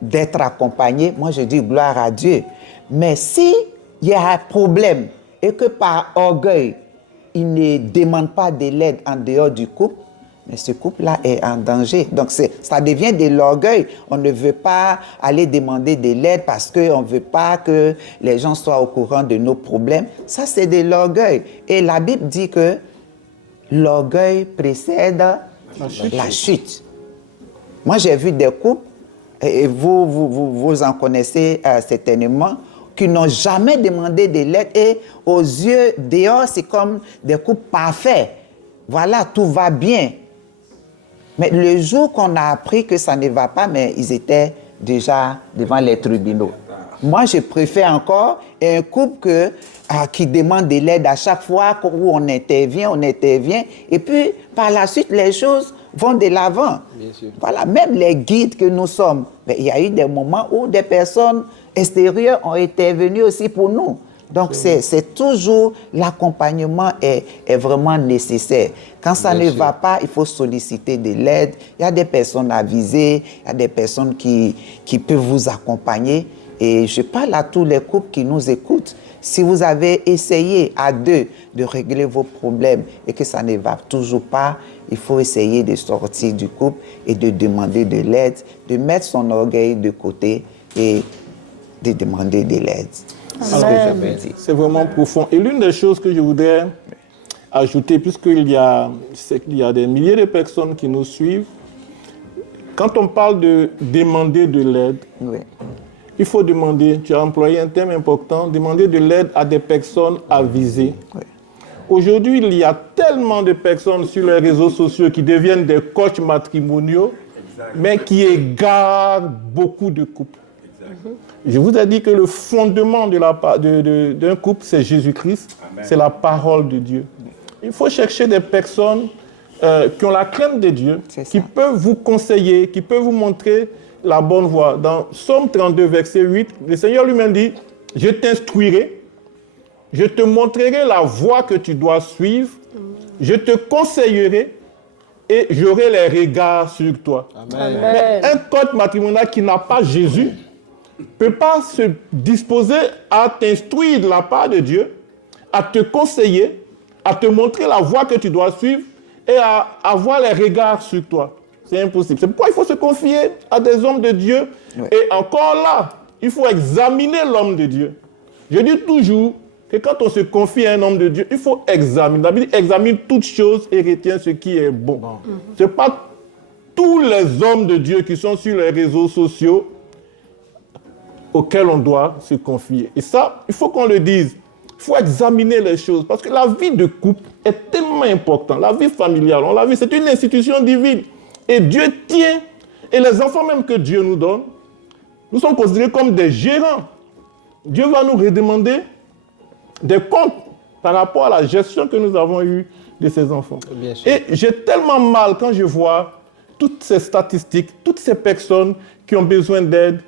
d'être accompagnés. Moi, je dis gloire à Dieu. Mais si il y a un problème et que par orgueil, ils ne demandent pas de l'aide en dehors du couple, mais ce couple-là est en danger. Donc, ça devient de l'orgueil. On ne veut pas aller demander de l'aide parce qu'on ne veut pas que les gens soient au courant de nos problèmes. Ça, c'est de l'orgueil. Et la Bible dit que l'orgueil précède la chute. Moi, j'ai vu des couples, et vous en connaissez certainement, qui n'ont jamais demandé de l'aide. Et aux yeux dehors, c'est comme des couples parfaits. Voilà, tout va bien. Mais le jour qu'on a appris que ça ne va pas, mais ils étaient déjà devant les tribunaux. Moi, je préfère encore un couple qui demande de l'aide à chaque fois où on intervient. Et puis, par la suite, les choses vont de l'avant. Voilà, même les guides que nous sommes, il y a eu des moments où des personnes extérieures ont intervenu aussi pour nous. Donc, c'est toujours l'accompagnement est vraiment nécessaire. Quand ça ne va pas, il faut solliciter de l'aide. Il y a des personnes avisées, il y a des personnes qui peuvent vous accompagner. Et je parle à tous les couples qui nous écoutent. Si vous avez essayé à deux de régler vos problèmes et que ça ne va toujours pas, il faut essayer de sortir du couple et de demander de l'aide, de mettre son orgueil de côté et de demander de l'aide. C'est vraiment profond. Et l'une des choses que je voudrais ajouter, puisqu'il y a des milliers de personnes qui nous suivent, quand on parle de demander de l'aide, il faut demander, tu as employé un terme important, demander de l'aide à des personnes avisées. Aujourd'hui, il y a tellement de personnes sur les réseaux sociaux qui deviennent des coachs matrimoniaux, mais qui égarent beaucoup de couples. Je vous ai dit que le fondement d'un couple, c'est Jésus-Christ, c'est la parole de Dieu. Il faut chercher des personnes qui ont la crainte de Dieu, qui peuvent vous conseiller, qui peuvent vous montrer la bonne voie. Dans Psaume 32, verset 8, le Seigneur lui-même dit, « Je t'instruirai, je te montrerai la voie que tu dois suivre, je te conseillerai et j'aurai les regards sur toi. » Mais un coach matrimonial qui n'a pas Jésus ne peut pas se disposer à t'instruire de la part de Dieu, à te conseiller, à te montrer la voie que tu dois suivre et à avoir les regards sur toi. C'est impossible. C'est pourquoi il faut se confier à des hommes de Dieu. Et encore là, il faut examiner l'homme de Dieu. Je dis toujours que quand on se confie à un homme de Dieu, il faut examiner. La Bible dit, examine toutes choses et retiens ce qui est bon. Ce n'est pas tous les hommes de Dieu qui sont sur les réseaux sociaux auxquels on doit se confier. Et ça, il faut qu'on le dise. Il faut examiner les choses. Parce que la vie de couple est tellement importante. La vie familiale, on l'a vu, c'est une institution divine. Et Dieu tient, et les enfants même que Dieu nous donne, nous sommes considérés comme des gérants. Dieu va nous redemander des comptes par rapport à la gestion que nous avons eue de ces enfants. Et j'ai tellement mal quand je vois toutes ces statistiques, toutes ces personnes qui ont besoin d'aide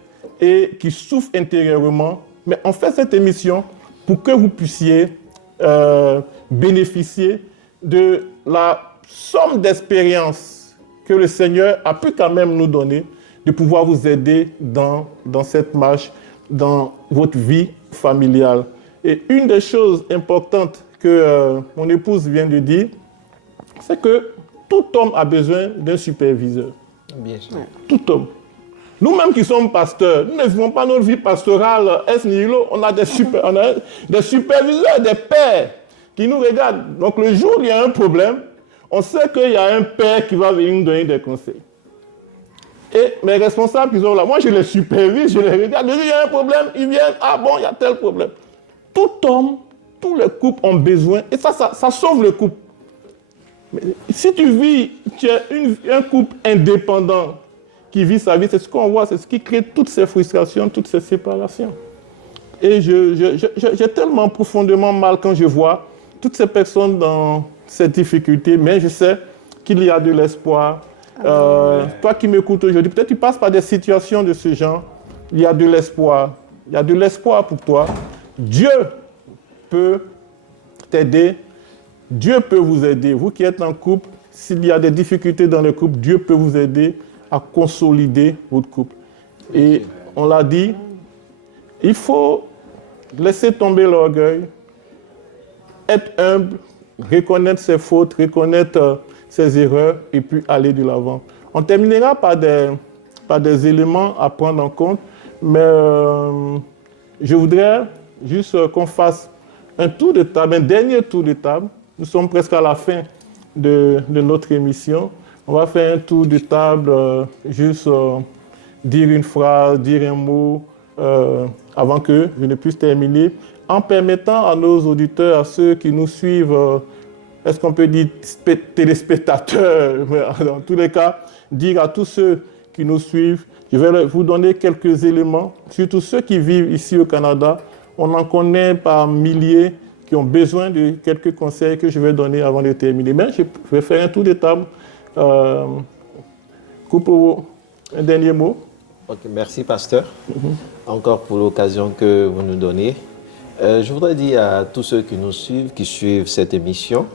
et qui souffrent intérieurement. Mais on fait cette émission pour que vous puissiez bénéficier de la somme d'expérience que le Seigneur a pu quand même nous donner, de pouvoir vous aider dans cette marche, dans votre vie familiale. Et une des choses importantes que mon épouse vient de dire, c'est que tout homme a besoin d'un superviseur. Bien sûr. Tout homme. Nous-mêmes qui sommes pasteurs, nous ne vivons pas notre vie pastorale es nihilo, on a des superviseurs, des pères qui nous regardent. Donc le jour où il y a un problème, on sait qu'il y a un père qui va venir nous donner des conseils. Et mes responsables qui sont là, moi je les supervise, je les regarde. Il y a un problème, ils viennent, ah bon, il y a tel problème. Tout homme, tous les couples ont besoin, et ça sauve le couple. Mais si tu vis, tu es un couple indépendant qui vit sa vie, c'est ce qu'on voit, c'est ce qui crée toutes ces frustrations, toutes ces séparations. Et j'ai tellement profondément mal quand je vois toutes ces personnes dans ces difficultés, mais je sais qu'il y a de l'espoir. Toi qui m'écoutes aujourd'hui, peut-être tu passes par des situations de ce genre, il y a de l'espoir. Il y a de l'espoir pour toi. Dieu peut t'aider. Dieu peut vous aider. Vous qui êtes en couple, s'il y a des difficultés dans le couple, Dieu peut vous aider à consolider votre couple. Et on l'a dit, il faut laisser tomber l'orgueil, être humble, reconnaître ses fautes, reconnaître ses erreurs et puis aller de l'avant. On terminera par des éléments à prendre en compte, mais je voudrais juste qu'on fasse un tour de table, un dernier tour de table. Nous sommes presque à la fin de notre émission. On va faire un tour de table, juste dire une phrase, dire un mot, avant que je ne puisse terminer, en permettant à nos auditeurs, à ceux qui nous suivent, est-ce qu'on peut dire téléspectateurs, mais dans tous les cas, dire à tous ceux qui nous suivent, je vais vous donner quelques éléments, surtout ceux qui vivent ici au Canada. On en connaît par milliers qui ont besoin de quelques conseils que je vais donner avant de terminer. Mais je vais faire un tour de table. Coupe, un dernier mot. Ok, merci, pasteur. Encore pour l'occasion que vous nous donnez. Je voudrais dire à tous ceux qui nous suivent, qui suivent cette émission,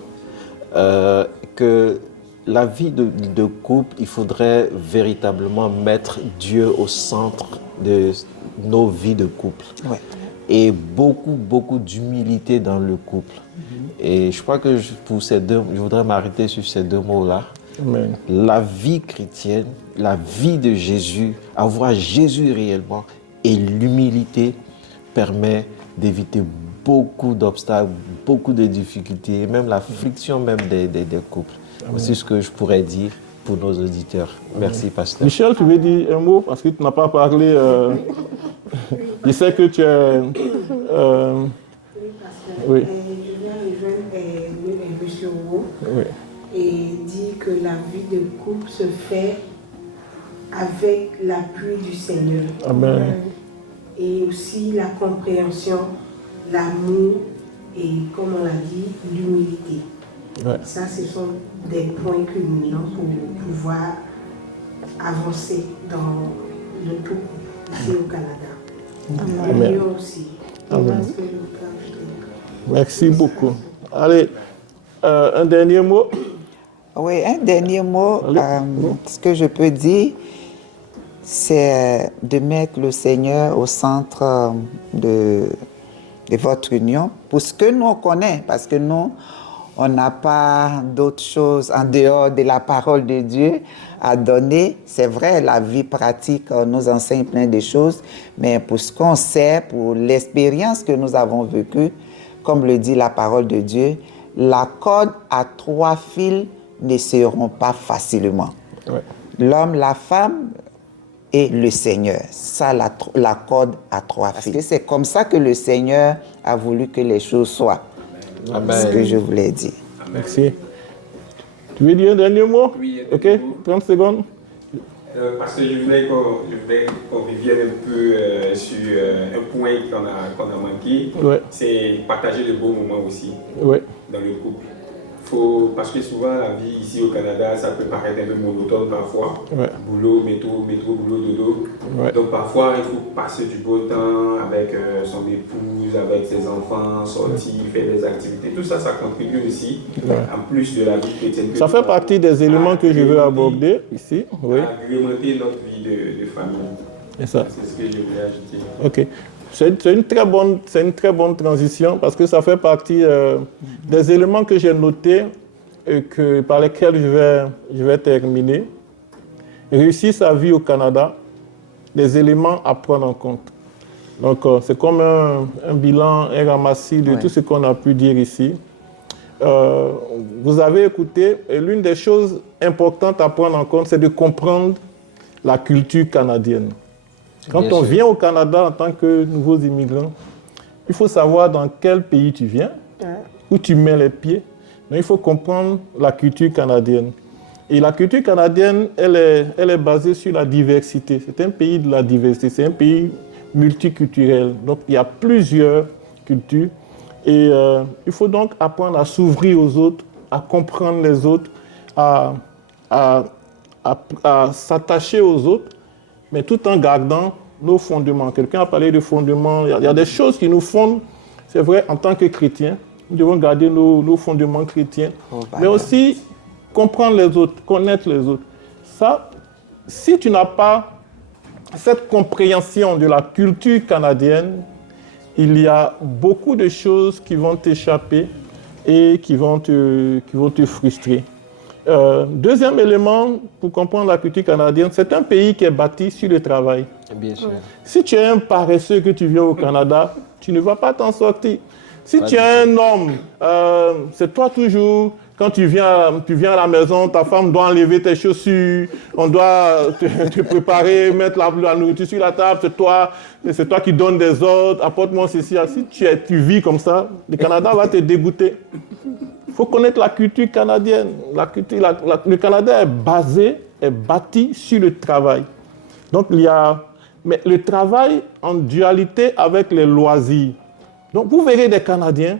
que la vie de couple, il faudrait véritablement mettre Dieu au centre de nos vies de couple. Ouais. Et beaucoup d'humilité dans le couple. Et je crois que je voudrais m'arrêter sur ces deux mots-là. Amen. La vie chrétienne, la vie de Jésus, avoir Jésus réellement et l'humilité permet d'éviter beaucoup d'obstacles, beaucoup de difficultés, et même la friction même des couples. C'est ce que je pourrais dire pour nos auditeurs. Merci, pasteur. Michel, tu veux dire un mot parce que tu n'as pas parlé. Je sais que tu es. Oui. Je viens rejoindre M. Wu Oui. et dire que la vie de couple se fait avec l'appui du Seigneur. Amen. Et aussi la compréhension, l'amour et, comme on l'a dit, l'humilité. Ouais. Ça, ce sont des points culminants pour pouvoir avancer dans le couple ici au Canada. Amen. Et nous aussi. Amen. Parce que le cas, je Merci beaucoup. Allez, un dernier mot. Oui, un dernier mot. Ce que je peux dire, c'est de mettre le Seigneur au centre de votre union, pour ce que nous on connaît, parce que nous, on n'a pas d'autre chose en dehors de la parole de Dieu à donner. C'est vrai, la vie pratique nous enseigne plein de choses, mais pour ce qu'on sait, pour l'expérience que nous avons vécue, comme le dit la parole de Dieu, la corde à 3 fils ne se rompt pas facilement. Ouais. L'homme, la femme et le Seigneur. Ça, la corde à 3 fils. Parce que c'est comme ça que le Seigneur a voulu que les choses soient. Amen. C'est ce que je voulais dire. Merci. Tu veux dire un dernier mot? Oui, un Ok, dernier mot. 30 secondes. Parce que je voulais qu'on revienne un peu sur un point qu'on a manqué. Ouais. C'est partager de beaux moments aussi Oui. dans le couple. Parce que souvent, la vie ici au Canada, ça peut paraître un peu monotone parfois. Ouais. Boulot, métro, boulot, dodo. Ouais. Donc parfois, il faut passer du beau temps avec son épouse, avec ses enfants, sortir, faire des activités. Tout ça, ça contribue aussi, en plus de la vie chrétienne. Ça fait partie des éléments que je veux aborder ici. Oui. Agrémenter notre vie de famille. C'est ça. C'est ce que je voulais ajouter. Ok. C'est une très bonne transition parce que ça fait partie des éléments que j'ai notés et par lesquels je vais terminer. Réussir sa vie au Canada, des éléments à prendre en compte. Donc, c'est comme un bilan, un ramassis de tout ce qu'on a pu dire ici. Vous avez écouté, et l'une des choses importantes à prendre en compte, c'est de comprendre la culture canadienne. Quand on vient au Canada en tant que nouveaux immigrants, il faut savoir dans quel pays tu viens, où tu mets les pieds. Donc, il faut comprendre la culture canadienne. Et la culture canadienne, elle est basée sur la diversité. C'est un pays de la diversité, c'est un pays multiculturel. Donc, il y a plusieurs cultures. Et il faut donc apprendre à s'ouvrir aux autres, à comprendre les autres, à s'attacher aux autres, mais tout en gardant nos fondements. Quelqu'un a parlé de fondements. Il y a des choses qui nous fondent, c'est vrai, en tant que chrétiens. Nous devons garder nos fondements chrétiens, mais aussi comprendre les autres, connaître les autres. Ça, si tu n'as pas cette compréhension de la culture canadienne, il y a beaucoup de choses qui vont t'échapper et qui vont te frustrer. Deuxième élément pour comprendre la culture canadienne, c'est un pays qui est bâti sur le travail. Bien sûr. Si tu es un paresseux que tu viens au Canada, tu ne vas pas t'en sortir. Si tu es un homme, c'est toi toujours, quand tu viens à la maison, ta femme doit enlever tes chaussures, on doit te préparer, mettre la nourriture sur la table, c'est toi qui donnes des ordres, apporte-moi ceci. Si tu vis comme ça, le Canada va te dégoûter. Il faut connaître la culture canadienne. Le Canada est bâti sur le travail. Donc mais le travail en dualité avec les loisirs. Donc vous verrez des Canadiens,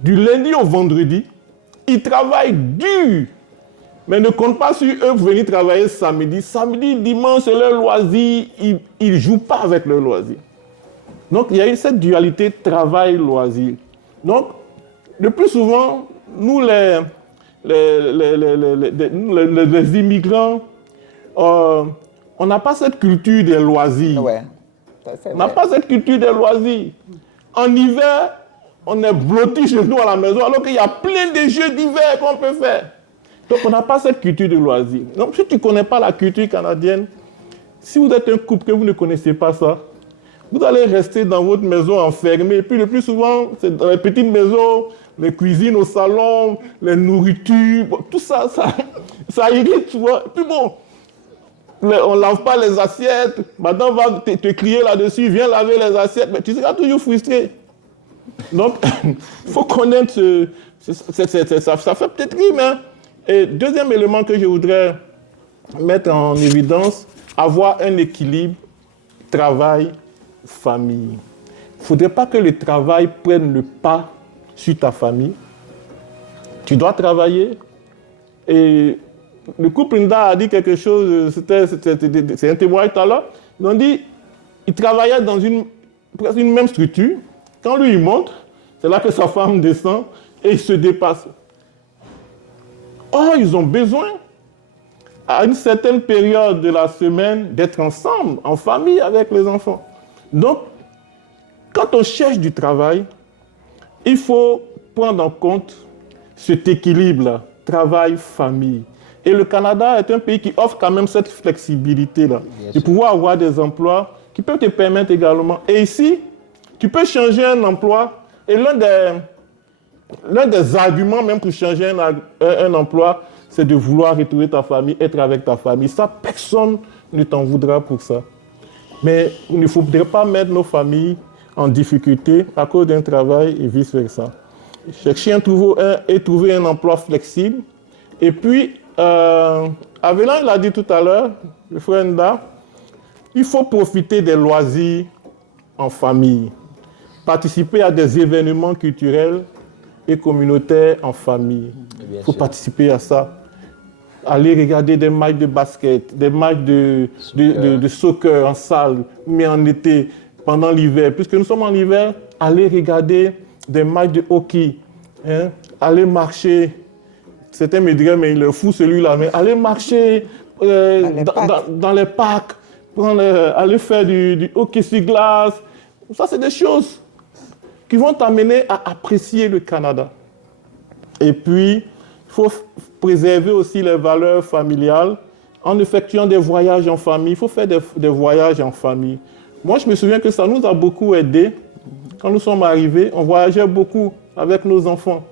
du lundi au vendredi, ils travaillent dur, mais ne comptent pas sur eux pour venir travailler samedi. Samedi, dimanche, c'est leur loisir, ils ne jouent pas avec leur loisir. Donc il y a eu cette dualité travail-loisir. Donc le plus souvent, nous les immigrants, on n'a pas cette culture des loisirs. Ouais. On n'a pas cette culture des loisirs. En hiver, on est blotti chez nous à la maison, alors qu'il y a plein de jeux d'hiver qu'on peut faire. Donc, on n'a pas cette culture de loisirs. Donc, si tu ne connais pas la culture canadienne, si vous êtes un couple que vous ne connaissez pas ça, vous allez rester dans votre maison enfermé. Et puis, le plus souvent, c'est dans les petites maisons, les cuisines au salon, les nourritures, tout ça irrite, tu vois. Et puis bon, on ne lave pas les assiettes, madame va te crier là-dessus, viens laver les assiettes, mais tu seras toujours frustré. Donc, il faut connaître ça fait peut-être rire, mais... Et deuxième élément que je voudrais mettre en évidence, avoir un équilibre travail-famille. Il ne faudrait pas que le travail prenne le pas sur ta famille. Tu dois travailler. Et le couple Nda a dit quelque chose, c'est un témoignage tout à l'heure. Ils ont dit qu'il travaillait dans une même structure. Quand lui, il monte, c'est là que sa femme descend et il se dépasse. Or, ils ont besoin, à une certaine période de la semaine, d'être ensemble, en famille, avec les enfants. Donc, quand on cherche du travail, il faut prendre en compte cet équilibre-là, travail-famille. Et le Canada est un pays qui offre quand même cette flexibilité-là, de pouvoir avoir des emplois qui peuvent te permettre également. Et ici, tu peux changer un emploi, et l'un des arguments même pour changer un emploi, c'est de vouloir retrouver ta famille, être avec ta famille. Ça, personne ne t'en voudra pour ça. Mais il ne faudrait pas mettre nos familles en difficulté à cause d'un travail et vice-versa. Chercher trouver un emploi flexible. Et puis, Avelan, il a dit tout à l'heure, le frère Nda, il faut profiter des loisirs en famille. Participer à des événements culturels et communautaires en famille. Il faut participer à ça. Aller regarder des matchs de basket, des matchs de soccer en salle, mais en été, pendant l'hiver. Puisque nous sommes en hiver, aller regarder des matchs de hockey, aller marcher. Certains me diraient, mais il est fou celui-là, mais aller marcher dans les parcs, aller faire du hockey sur glace. Ça, c'est des choses qui vont t'amener à apprécier le Canada. Et puis, il faut préserver aussi les valeurs familiales en effectuant des voyages en famille. Il faut faire des voyages en famille. Moi, je me souviens que ça nous a beaucoup aidés. Quand nous sommes arrivés, on voyageait beaucoup avec nos enfants.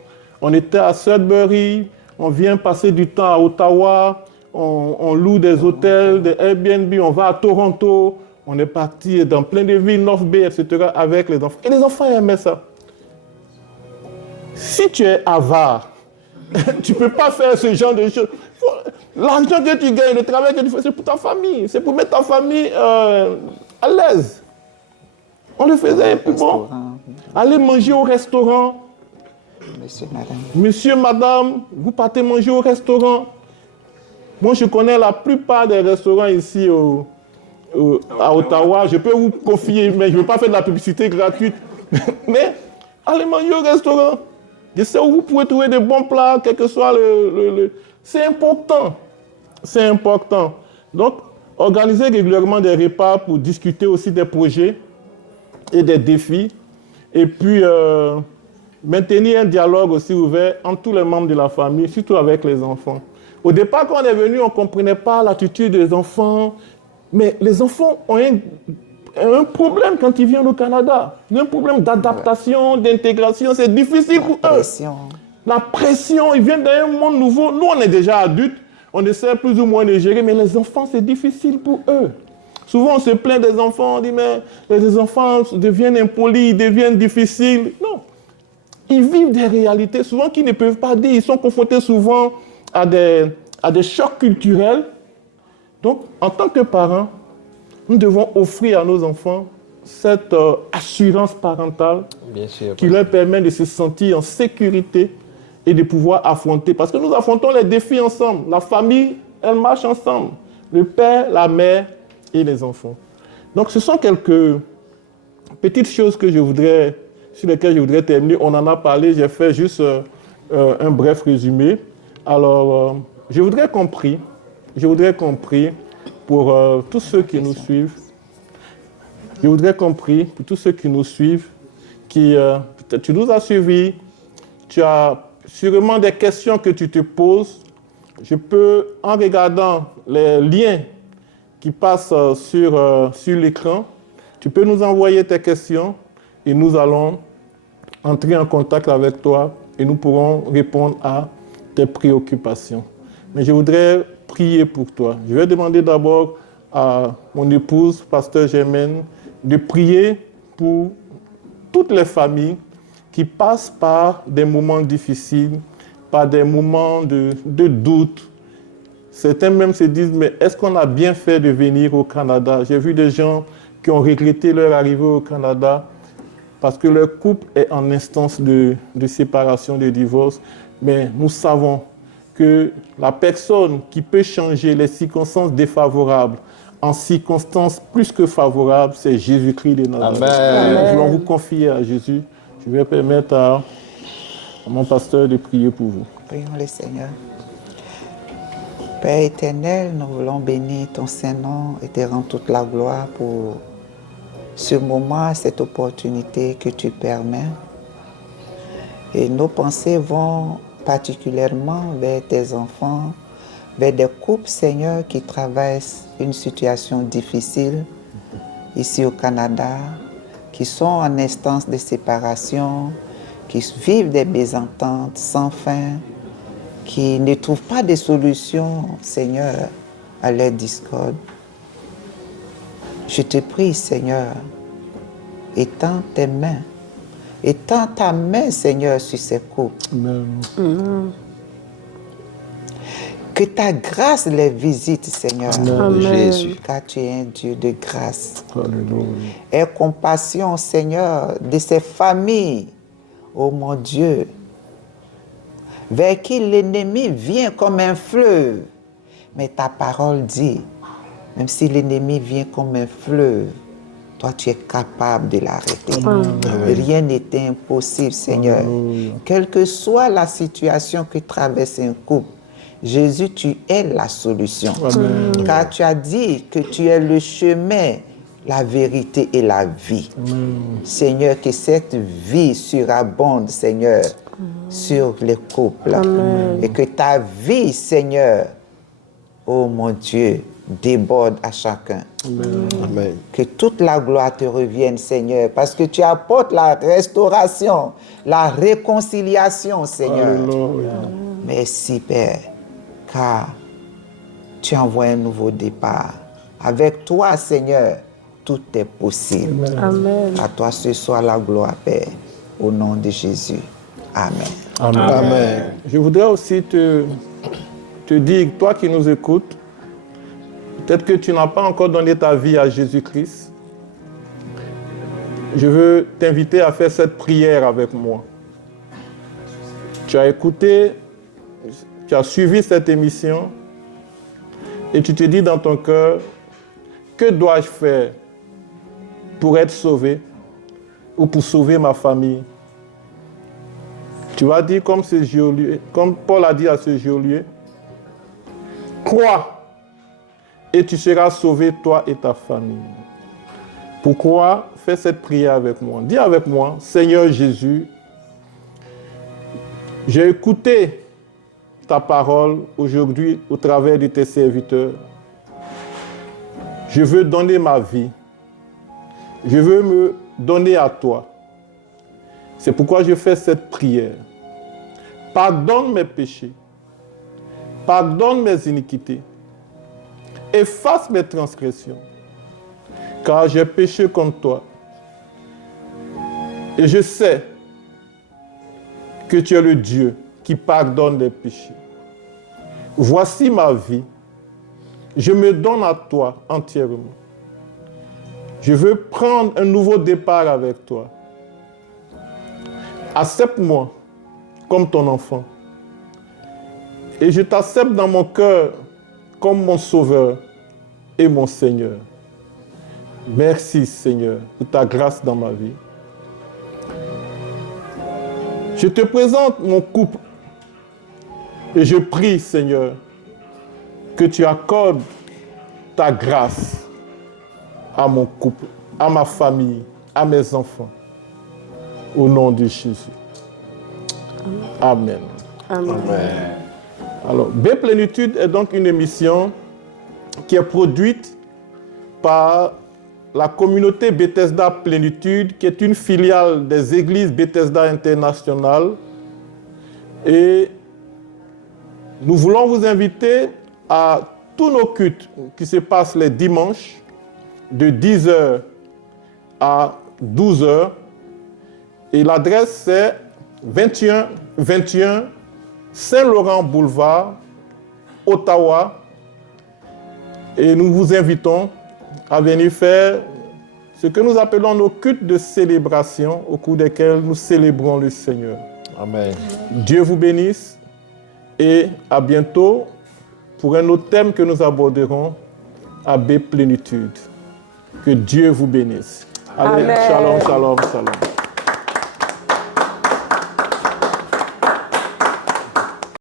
On était à Sudbury, on vient passer du temps à Ottawa, on loue des hôtels, des Airbnb, on va à Toronto. On est parti dans plein de villes, North Bay, etc., avec les enfants. Et les enfants aimaient ça. Si tu es avare, tu ne peux pas faire ce genre de choses. L'argent que tu gagnes, le travail que tu fais, c'est pour ta famille. C'est pour mettre ta famille à l'aise. On le faisait, et puis bon. Allez manger au restaurant. Monsieur, madame. Monsieur, madame, vous partez manger au restaurant. Moi, je connais la plupart des restaurants ici à Ottawa. Je peux vous confier, mais je ne veux pas faire de la publicité gratuite. Mais allez manger au restaurant. Je sais où vous pouvez trouver des bons plats, quel que soit le... C'est important. C'est important. Donc, organisez régulièrement des repas pour discuter aussi des projets et des défis. Et puis, maintenir un dialogue aussi ouvert entre tous les membres de la famille, surtout avec les enfants. Au départ, quand on est venu, on ne comprenait pas l'attitude des enfants. Mais les enfants ont un problème quand ils viennent au Canada. Un problème d'adaptation, d'intégration. C'est difficile pour eux. La pression, ils viennent d'un monde nouveau. Nous, on est déjà adultes. On essaie plus ou moins de gérer. Mais les enfants, c'est difficile pour eux. Souvent, on se plaint des enfants. On dit, mais les enfants deviennent impolis, ils deviennent difficiles. Non. Ils vivent des réalités, souvent qu'ils ne peuvent pas dire. Ils sont confrontés souvent à des chocs culturels. Donc, en tant que parents, nous devons offrir à nos enfants cette assurance parentale qui leur permet de se sentir en sécurité et de pouvoir affronter. Parce que nous affrontons les défis ensemble. La famille, elle marche ensemble. Le père, la mère et les enfants. Donc, ce sont quelques petites choses que sur lesquelles je voudrais terminer. On en a parlé, j'ai fait juste un bref résumé. Alors, je voudrais qu'on prie pour tous ceux qui nous suivent. Je voudrais qu'on prie pour tous ceux qui nous suivent, peut-être tu nous as suivis, tu as sûrement des questions que tu te poses. Je peux, en regardant les liens qui passent sur l'écran, tu peux nous envoyer tes questions et nous allons entrer en contact avec toi et nous pourrons répondre à tes préoccupations. Mais je voudrais prier pour toi. Je vais demander d'abord à mon épouse, pasteur Germaine, de prier pour toutes les familles qui passent par des moments difficiles, par des moments de doute. Certains même se disent, mais est-ce qu'on a bien fait de venir au Canada? J'ai vu des gens qui ont regretté leur arrivée au Canada parce que leur couple est en instance de séparation, de divorce. Mais nous savons que la personne qui peut changer les circonstances défavorables en circonstances plus que favorables, c'est Jésus-Christ de Nazareth. Amen. Nous voulons vous confier à Jésus. Je vais permettre à mon pasteur de prier pour vous. Prions le Seigneur. Père éternel, nous voulons bénir ton Saint-Nom et te rendre toute la gloire pour ce moment, cette opportunité que tu permets. Et nos pensées vont particulièrement vers tes enfants, vers des couples, Seigneur, qui traversent une situation difficile ici au Canada, qui sont en instance de séparation, qui vivent des mésententes sans fin, qui ne trouvent pas de solution, Seigneur, à leur discorde. Je te prie, Seigneur, étends tes mains, étends ta main, Seigneur, sur ces couples. Amen. Que ta grâce les visite, Seigneur. Amen. Jésus. Car tu es un Dieu de grâce. Alléluia. Aie compassion, Seigneur, de ces familles, oh mon Dieu, vers qui l'ennemi vient comme un fleuve. Mais ta parole dit, même si l'ennemi vient comme un fleuve, toi tu es capable de l'arrêter. Rien n'est impossible, Seigneur. Alléluia. Quelle que soit la situation que traverse un couple, Jésus, tu es la solution. Amen. Car tu as dit que tu es le chemin, la vérité et la vie. Seigneur, que cette vie surabonde, Seigneur, sur les couples. Et que ta vie, Seigneur, oh mon Dieu, déborde à chacun. Amen. Que toute la gloire te revienne, Seigneur, parce que tu apportes la restauration, la réconciliation, Seigneur. Alléluia. Merci, Père, car tu envoies un nouveau départ. Avec toi, Seigneur, tout est possible. Amen. À toi ce soit la gloire, Père, au nom de Jésus. Amen. Amen. Amen. Je voudrais aussi te dire, toi qui nous écoutes, peut-être que tu n'as pas encore donné ta vie à Jésus-Christ. je veux t'inviter à faire cette prière avec moi. Tu as écouté, tu as suivi cette émission et tu te dis dans ton cœur, que dois-je faire pour être sauvé ou pour sauver ma famille? Tu vas dire comme Paul a dit à ce geôlier, crois et tu seras sauvé, toi et ta famille. Pourquoi? Fais cette prière avec moi. Dis avec moi, Seigneur Jésus, j'ai écouté ta parole aujourd'hui au travers de tes serviteurs. Je veux donner ma vie. Je veux me donner à toi. C'est pourquoi je fais cette prière. Pardonne mes péchés. Pardonne mes iniquités. Efface mes transgressions. Car j'ai péché contre toi. Et je sais que tu es le Dieu qui pardonne les péchés. Voici ma vie. Je me donne à toi entièrement. Je veux prendre un nouveau départ avec toi. Accepte-moi comme ton enfant. Et je t'accepte dans mon cœur comme mon Sauveur et mon Seigneur. Merci Seigneur pour ta grâce dans ma vie. Je te présente mon couple et je prie Seigneur que tu accordes ta grâce à mon couple, à ma famille, à mes enfants. Au nom de Jésus. Amen. Amen. Alors, B-Plénitude est donc une émission qui est produite par la communauté Bethesda Plénitude, qui est une filiale des églises Bethesda International. Et nous voulons vous inviter à tous nos cultes qui se passent les dimanches de 10h à 12h. Et l'adresse c'est 21 Saint-Laurent Boulevard, Ottawa. Et nous vous invitons à venir faire ce que nous appelons nos cultes de célébration au cours desquels nous célébrons le Seigneur. Amen. Dieu vous bénisse et à bientôt pour un autre thème que nous aborderons à B-Plénitude. Que Dieu vous bénisse. Allez, Amen. Shalom, shalom, shalom.